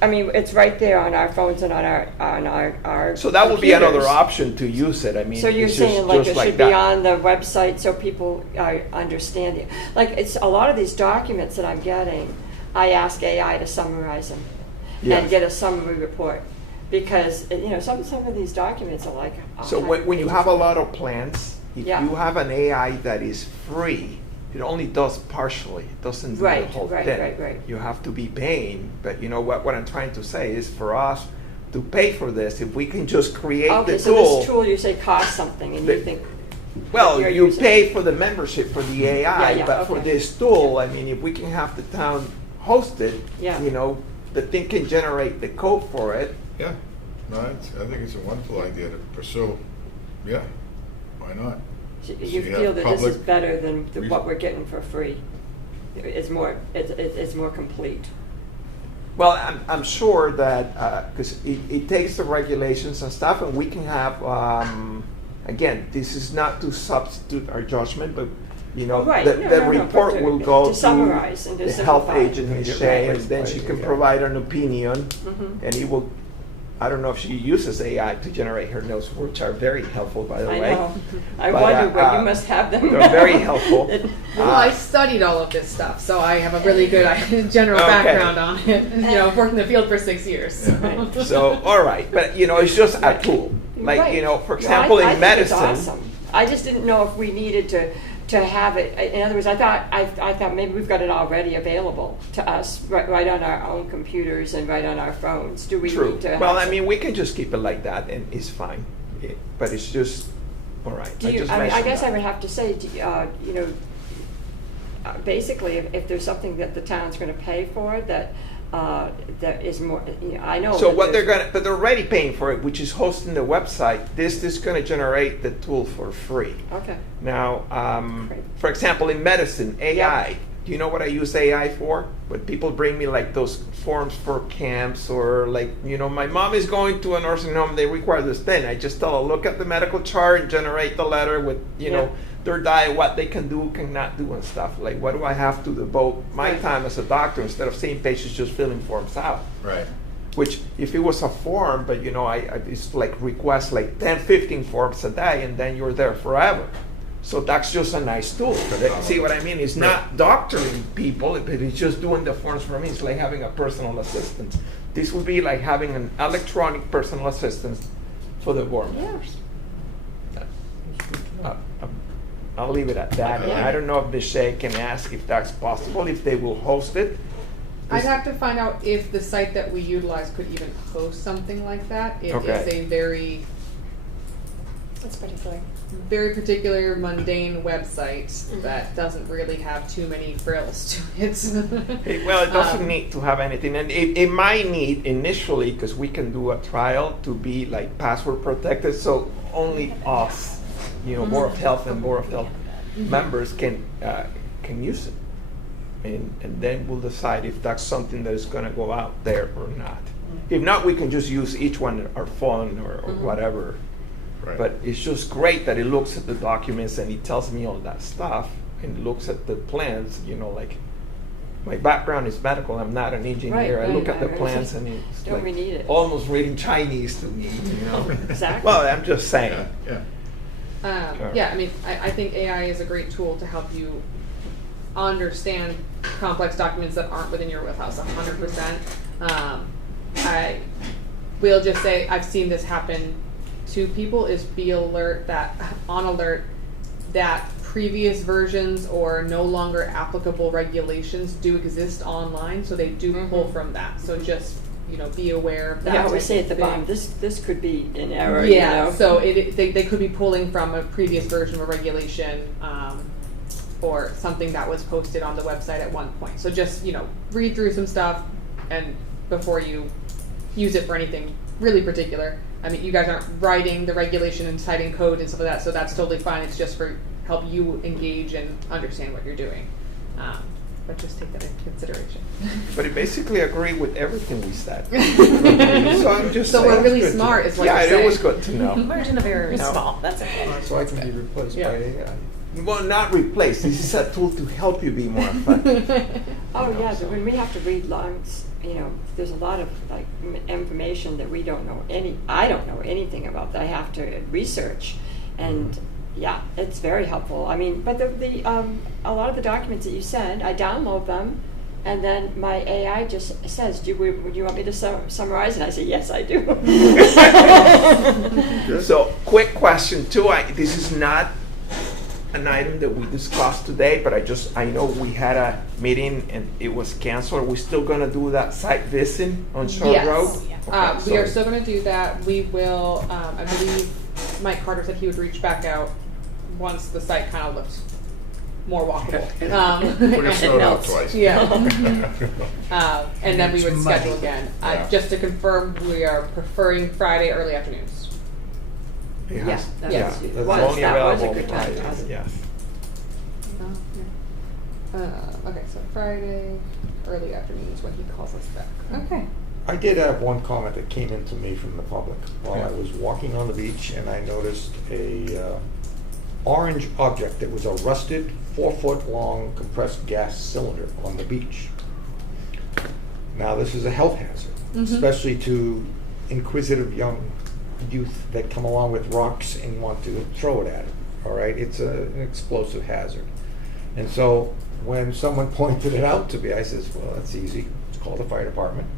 I mean, it's right there on our phones and on our So that would be another computers. option to use it, I mean. So you're it's just- saying like just it should that. be on the website so people are understanding. Like, it's a lot of these documents that I'm getting, I ask AI to summarize them Yes. and get a summary report. Because, you know, some of these documents are like. So when you have a lot of plans, if Yeah. you have an AI that is free, it only does partially, it doesn't do the Right, whole right, thing. right. You have to be paying, but you know what I'm trying to say is for us to pay for this, if we can just create Okay, the so this tool. tool you say costs something and you The- think. Well, you're you using- pay for the membership for the AI, yeah, but for okay. this tool, I mean, if we can have the town host it, Yeah. you know, the thing can generate the code for it. Yeah, no, I think it's a wonderful idea to pursue. Yeah, why not? You you have feel that this is public- better than what we're getting for free? It's more complete. Well, I'm sure that, because it takes the regulations and stuff, and we can have, again, this is not to substitute our judgment, but, you know, Right, the no, report but will go to summarize and to to the health simplify. agent, Ms. Right. Shea, and then she can provide an opinion, Mhm. and it will, I don't know if she uses AI to generate her notes, which are very helpful, by the I way. know. I But, wonder, but you must have them. They're very helpful. Well, I studied all of this stuff, so I have a really good general Okay. background on it. And, you know, I've worked in the field for 6 years. So. So, all right, but, you know, it's just a tool. Like, Right. you know, for No, example, I in think it's medicine. awesome. I just didn't know if we needed to have it. In other words, I thought maybe we've got it already available to us, right on our own computers and right on our phones. Do we True. need to? Well, have I some- mean, we can just keep it like that, and it's fine. But it's just, all right. Do you, just I mean, I mentioned guess that. I would have to say, you know, basically, if there's something that the town's going to pay for that is more, you know, I know. So that what they're there's- gonna, but they're already paying for it, which is hosting the website. This is gonna generate the tool for free. Okay. Now, Great. for example, in medicine, AI. Yeah. Do you know what I use AI for? When people bring me like those forms for camps, or like, you know, my mom is going to a nursing home, they require this thing. I just tell her, look at the medical chart and generate the letter with, you know, their diet, what they can do, cannot do, and stuff. Like, what do I have to devote my Right. time as a doctor instead of seeing patients just filling forms out? Right. Which, if it was a form, but you know, it's like request like 10, 15 forms a day, and then you're there forever. So that's just a nice tool. See what I mean? It's not doctoring people, but it's just doing the forms for me. It's like having a personal assistant. This would be like having an electronic personal assistant for the board members. I'll leave it at that. And I don't know if Ms. Shea can ask if that's possible, if they will host it. I'd have to find out if the site that we utilize could even host something like that. It is Okay. a very, That's pretty clear. very particular mundane website Mm-hmm. that doesn't really have too many frills to it. Well, it doesn't Um, need to have anything, and it might need initially, because we can do a trial, to be like password protected, so only us, you know, Board of Health and Board of Health members can use it. And then we'll decide if that's something that is gonna go out there or not. If not, we can just use each one on our phone or whatever. Right. But it's just great that it looks at the documents and it tells me all that stuff, and it looks at the plans, you know, like, my background is medical, I'm not an engineer. Right, I look right, at the right. plans and it's Don't like we need it? almost reading Chinese to me, you know? Exactly. Well, I'm just saying. Yeah. Yeah, I mean, I think AI is a great tool to help you understand complex documents that aren't within your wheelhouse 100%. I will just say I've seen this happen to people is be alert that previous versions or no longer applicable regulations do exist online, so they do pull from that. So just, you know, be aware of that. Yeah, I always type say of at the thing. bottom, this could be an error, Yeah, you know? so they could be pulling from a previous version of a regulation, or something that was posted on the website at one point. So just, you know, read through some stuff and before you use it for anything really particular. I mean, you guys aren't writing the regulation and citing code and stuff like that, so that's totally fine. It's just for help you engage and understand what you're doing. But just take that into consideration. But it basically agreed with everything we said. So I'm just So saying. we're really smart is what Yeah, you're it was saying. good to know. Margin of error is No. small, that's okay. Oh, So I can be replaced Yeah. by AI. Well, not replace, this is a tool to help you be more effective. Oh, yeah, but when we have to read lungs, there's a lot of like information that I don't know anything about that I have to research. And yeah, it's very helpful. I mean, but a lot of the documents that you send, I download them, and then my AI just says, would you want me to summarize? And I say, yes, I do. So, quick question too. This is not an item that we discussed today, but I know we had a meeting and it was canceled. Are we still gonna do that site visit on Shore Yes. Road? We are still going to do that. We will, I believe Mike Carter said he would reach back out once the site kind of looked more walkable. Put your sword out twice. Yeah. And then we would It's schedule muddy. again. Yeah. Just to confirm, we are preferring Friday early afternoons. Yes. Yeah, that Yeah. was- That's that only was a available good time. Fridays, yes. Okay, so Friday, early afternoons when he calls us back. Okay. I did have one comment that came into me from the public while I was walking on the beach, and I noticed a orange object that was a rusted 4-foot-long compressed gas cylinder on the beach. Now, this is a health hazard, especially to inquisitive young youth that come along with rocks and want to throw it at it. All right, it's an explosive hazard, and so when someone pointed it out to me, I says, "Well, that's easy. Let's call the fire department.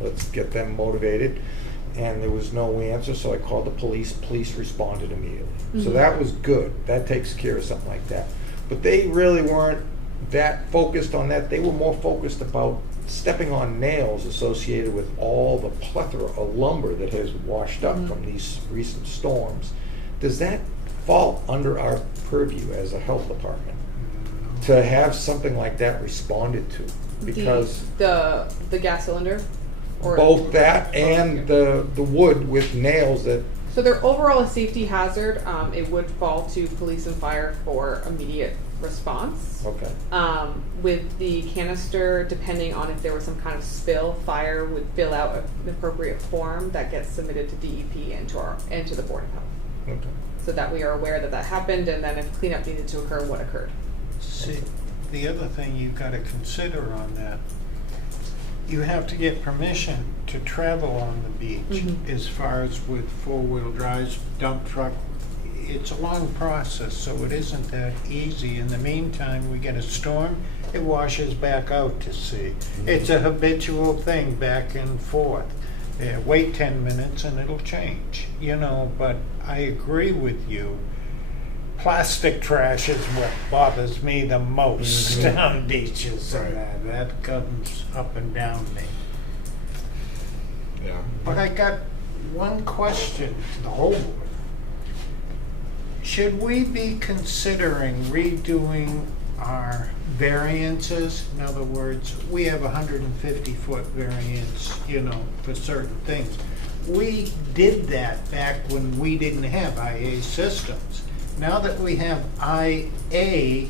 Let's get them motivated." And there was no answer, so I called the police. Police responded immediately. So that was good. That takes care of something like that. But they really weren't that focused on that. They were more focused about stepping on nails associated with all the plethora of lumber that has washed up from these recent storms. Does that fall under our purview as a health department to have something like that responded to? Because the gas cylinder? Or both that and the wood with nails that. So they're overall a safety hazard. It would fall to police and fire for immediate response. Okay. With the canister, depending on if there was some kind of spill, fire would fill out an appropriate form that gets submitted to DEP and to the Board of Health. Okay. So that we are aware that that happened, and then if cleanup needed to occur, what occurred. See, the other thing you've got to consider on that, you have to get permission to travel on the beach as far as with four-wheel drives, dump truck. It's a long process, so it isn't that easy. In the meantime, we get a storm, it washes back out to sea. It's a habitual thing, back and forth. Wait 10 minutes and it'll change, but I agree with you. Plastic trash is what bothers me the most on beaches, and that comes up and down me. Yeah. But I got one question to the whole board. Should we be considering redoing our variances? In other words, we have 150-foot variance, for certain things. We did that back when we didn't have IA systems. Now that we have IA,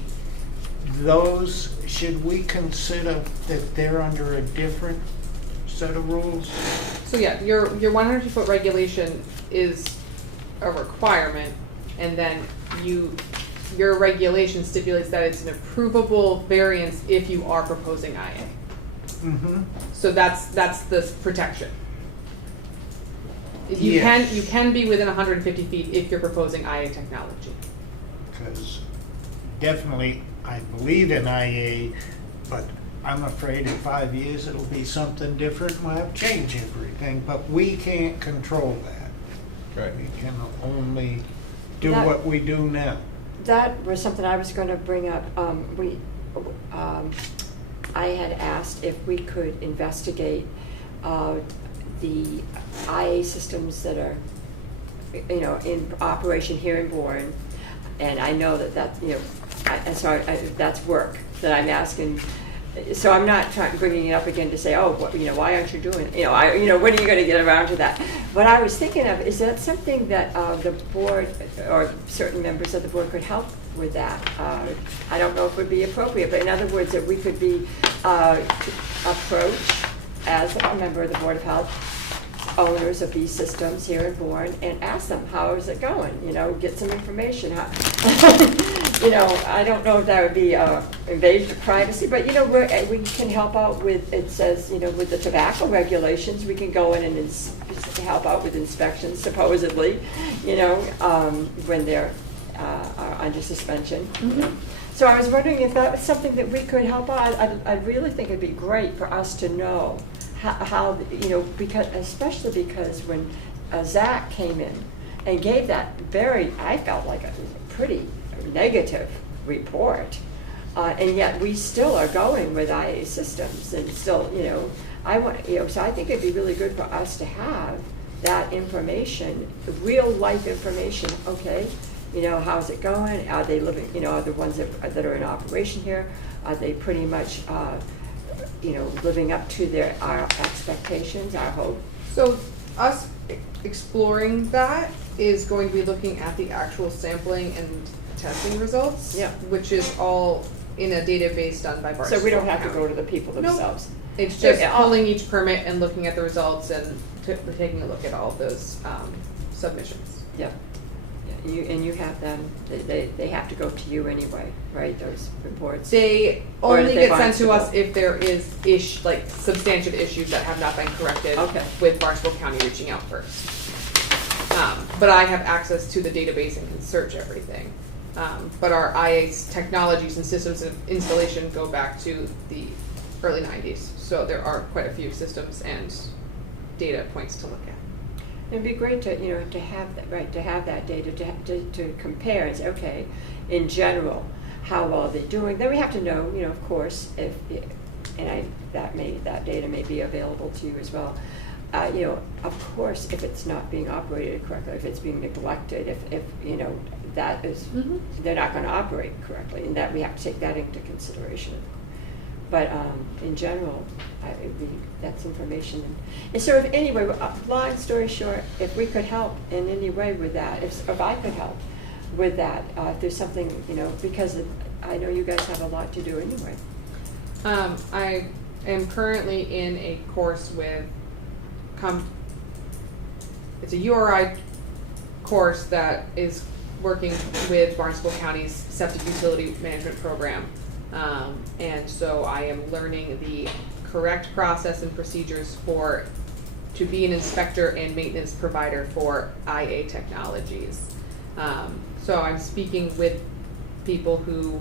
those, should we consider that they're under a different set of rules? So yeah, your 150-foot regulation is a requirement, and then your regulation stipulates that it's an approvable variance if you are proposing IA. Mm-hmm. So that's the protection. You Yes. you can be within 150 feet if you're proposing IA technology. Because definitely I believe in IA, but I'm afraid in 5 years it'll be something different. We'll have to change everything, but we can't control that. Right. We can only do That- what we do now. That was something I was going to bring up. I had asked if we could investigate the IA systems that are, in operation here in Bourne, and I know that that's work that I'm asking. So I'm not bringing it up again to say, why aren't you doing it? When are you going to get around to that? What I was thinking of, is that something that the board or certain members of the board could help with that? I don't know if it would be appropriate, but in other words, that we could be approached as a member of the Board of Health, owners of these systems here in Bourne, and ask them, how is it going? Get some information. you know, I don't know if that would be invasion of privacy, but, you know, we can help out with, it says, you know, with the tobacco regulations, we can go in and help out with inspections supposedly, you know, when they're under suspension. You know. So I was wondering if that was something that we could help out. I really think it'd be great for us to know how, you know, because, especially because when Zach came in and gave that very, I felt like a pretty negative report, and yet we still are going with IA systems, and still, you know, so I think it'd be really good for us to have that information, real life information. Okay, you know, how's it going? Are they living? You know, are the ones that are in operation here? Are they pretty much, you know, living up to our expectations, our hope? So us exploring that is going to be looking at the actual sampling and testing results, Yeah. which is all in a database done by Barnstable So we don't have to County. go to the people Nope. themselves. It's just Yeah, pulling each permit and looking at the results and taking a look at all of those submissions. Yeah. You have them. They have to go to you anyway, right? Those reports. They Or only if they get sent to Barnstable. us if there is like substantive issues that have not been corrected. Okay. With Barnstable County reaching out first. But I have access to the database and can search everything. But our IA's technologies and systems of installation go back to the early 90s. So there are quite a few systems and data points to look at. It'd be great to, you know, to have that, right, to have that data, to compare and say, okay, in general, how well they're doing. Then we have to know, you know, of course, if, that data may be available to you as well. You know, of course, if it's not being operated correctly, if it's being neglected, if you know, that is, they're not going to operate correctly, and that we have to take that into consideration. But in general, that's information. And so, anyway, long story short, if we could help in any way with that, if I could help with that, if there's something, you know, because I know you guys have a lot to do anyway. I am currently in a course with it's a URI course that is working with Barnstable County's septic utility management program. And so I am learning the correct process and procedures to be an inspector and maintenance provider for IA technologies. So I'm speaking with people who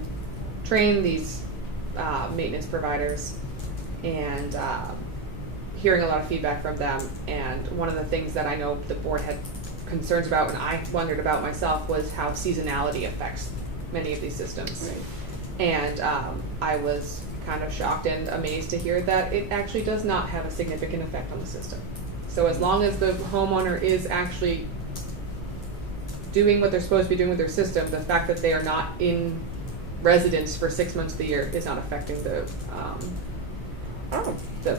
train these maintenance providers and hearing a lot of feedback from them. And one of the things that I know the board had concerns about and I wondered about myself was how seasonality affects many of these systems. Right. And I was kind of shocked and amazed to hear that it actually does not have a significant effect on the system. So as long as the homeowner is actually doing what they're supposed to be doing with their system, the fact that they are not in residence for 6 months of the year is not affecting the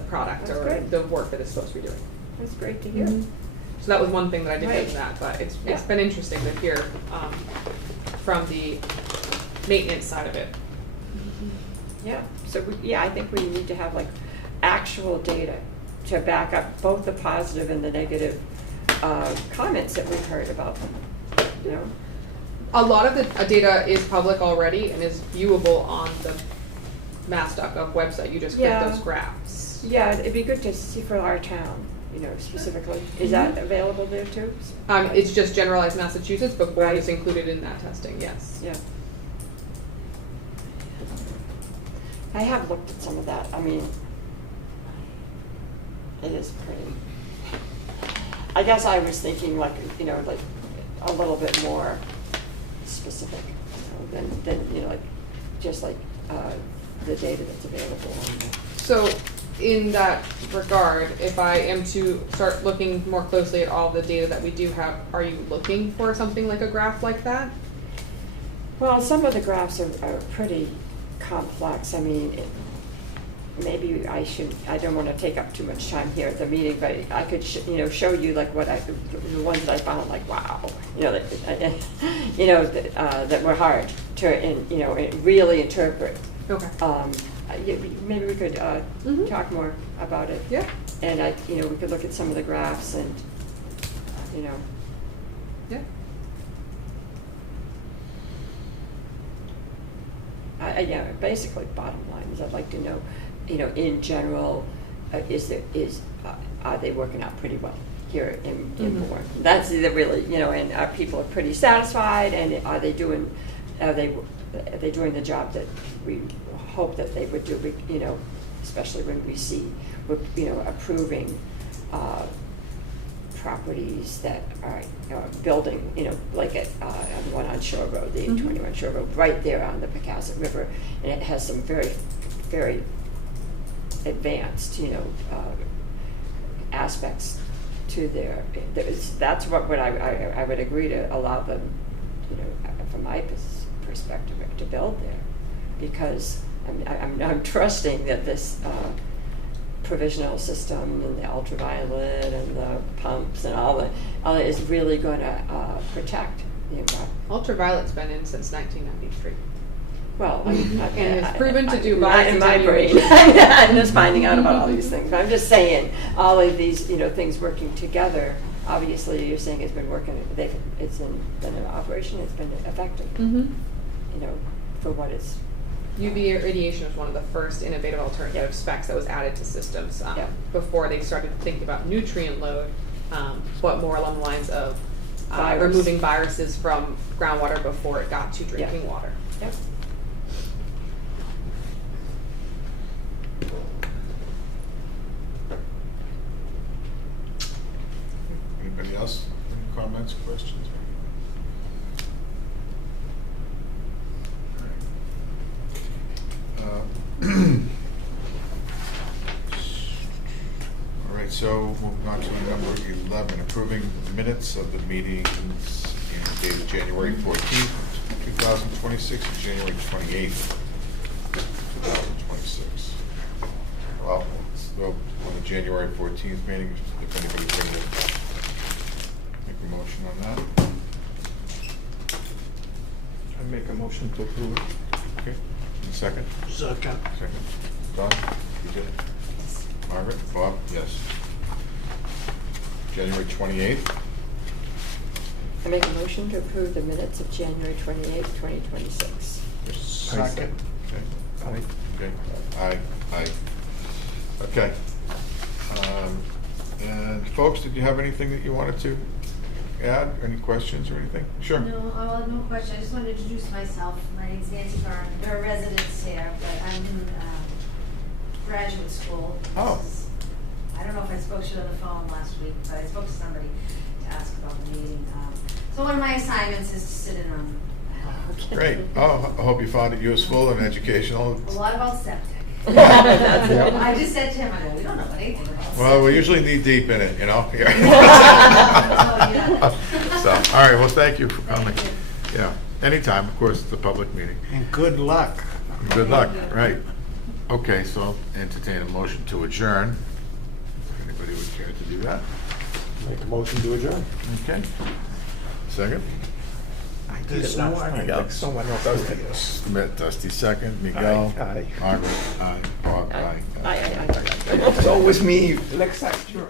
product That's or great. the work that it's supposed to be doing. That's great to hear. So that was one thing that I did Right. get from that, but it's Yeah. been interesting to hear from the maintenance side of it. Yeah. So I think we need to have like actual data to back up both the positive and the negative comments that we've heard about them. You know. A lot of the data is public already and is viewable on the mass.gov website. You just click Yeah. those graphs. Yeah, it'd be good to see for our town, you know, specifically. Is that available there too? It's just generalized Massachusetts, but Bourne Right. is included in that testing, yes. Yeah. I have looked at some of that. I mean, it is pretty. I guess I was thinking like, you know, like a little bit more specific, you know, than you know, like just like the data that's available on the. So in that regard, if I am to start looking more closely at all the data that we do have, are you looking for something like a graph like that? Well, some of the graphs are pretty complex. I mean, maybe I don't want to take up too much time here at the meeting, but I could, show you like the ones that I found like, wow, that were hard to, really interpret. Okay. Maybe we could talk more about it. Yeah. And we could look at some of the graphs and, Yeah. yeah, basically bottom line is I'd like to know, in general, are they working out pretty well here in Bourne? That's the really, and our people are pretty satisfied, and are they doing the job that we hope that they would do, especially when we see, approving properties that are building, like at the one on Shore Road, the 821 Shore Road, right there on the Pecasset River, and it has some very, very advanced, aspects to that's what I would agree to allow them, from my perspective, to build there, because I'm trusting that this provisional system and the ultraviolet and the pumps and all that is really going to protect the environment. Ultraviolet's been in since 1993. Well, and it's proven to do in my brain. I'm just finding out about all these things. I'm just saying, all of these, things working together. Obviously, you're saying it's been working. It's been in operation. It's been effective. For what it's. UV irradiation was one of the first innovative alternative specs that was added to systems before they started thinking about nutrient load, but more along the lines of removing viruses from groundwater before it got to drinking water. Yep. Anybody else? Any comments, questions? All right, so moving on to number 11, approving the minutes of the meetings dated January 14th, 2026 and January 28th, 2026. Well, let's go on the January 14th meeting, if anybody's ready to make a motion on that. I make a motion to approve. Okay, and second? Second. Second. Don? You did? Margaret? Bob? Yes. January 28th? I make a motion to approve the minutes of January 28th, 2026. Second. Okay. Aye. Okay. Aye. Aye. Okay. And folks, did you have anything that you wanted to add? Any questions or anything? Sure. No, no question. I just wanted to introduce myself. My name's Nancy Byrne. There are residents here, but I'm in graduate school. Oh. I don't know if I spoke to you on the phone last week, but I spoke to somebody to ask about the meeting. So one of my assignments is to sit in on Great. Oh, I hope you found it useful and educational. a lot about septic. Yep. I just said to him, I go, we don't know anything about septic. Well, we're usually knee deep in it, you know? Oh, yeah. So, all right, well, thank you for coming. Yeah, anytime, of course, it's a public meeting. And good luck. Good luck, right. Okay, so I'll entertain a motion to adjourn. If anybody would care to do that. Make a motion to adjourn. Okay. Second? I did it last time, like someone else does it. Smith, Dusty, second. Miguel? Aye. Margaret? Aye. Bob? Aye. Aye. It's always me. Let's adjourn.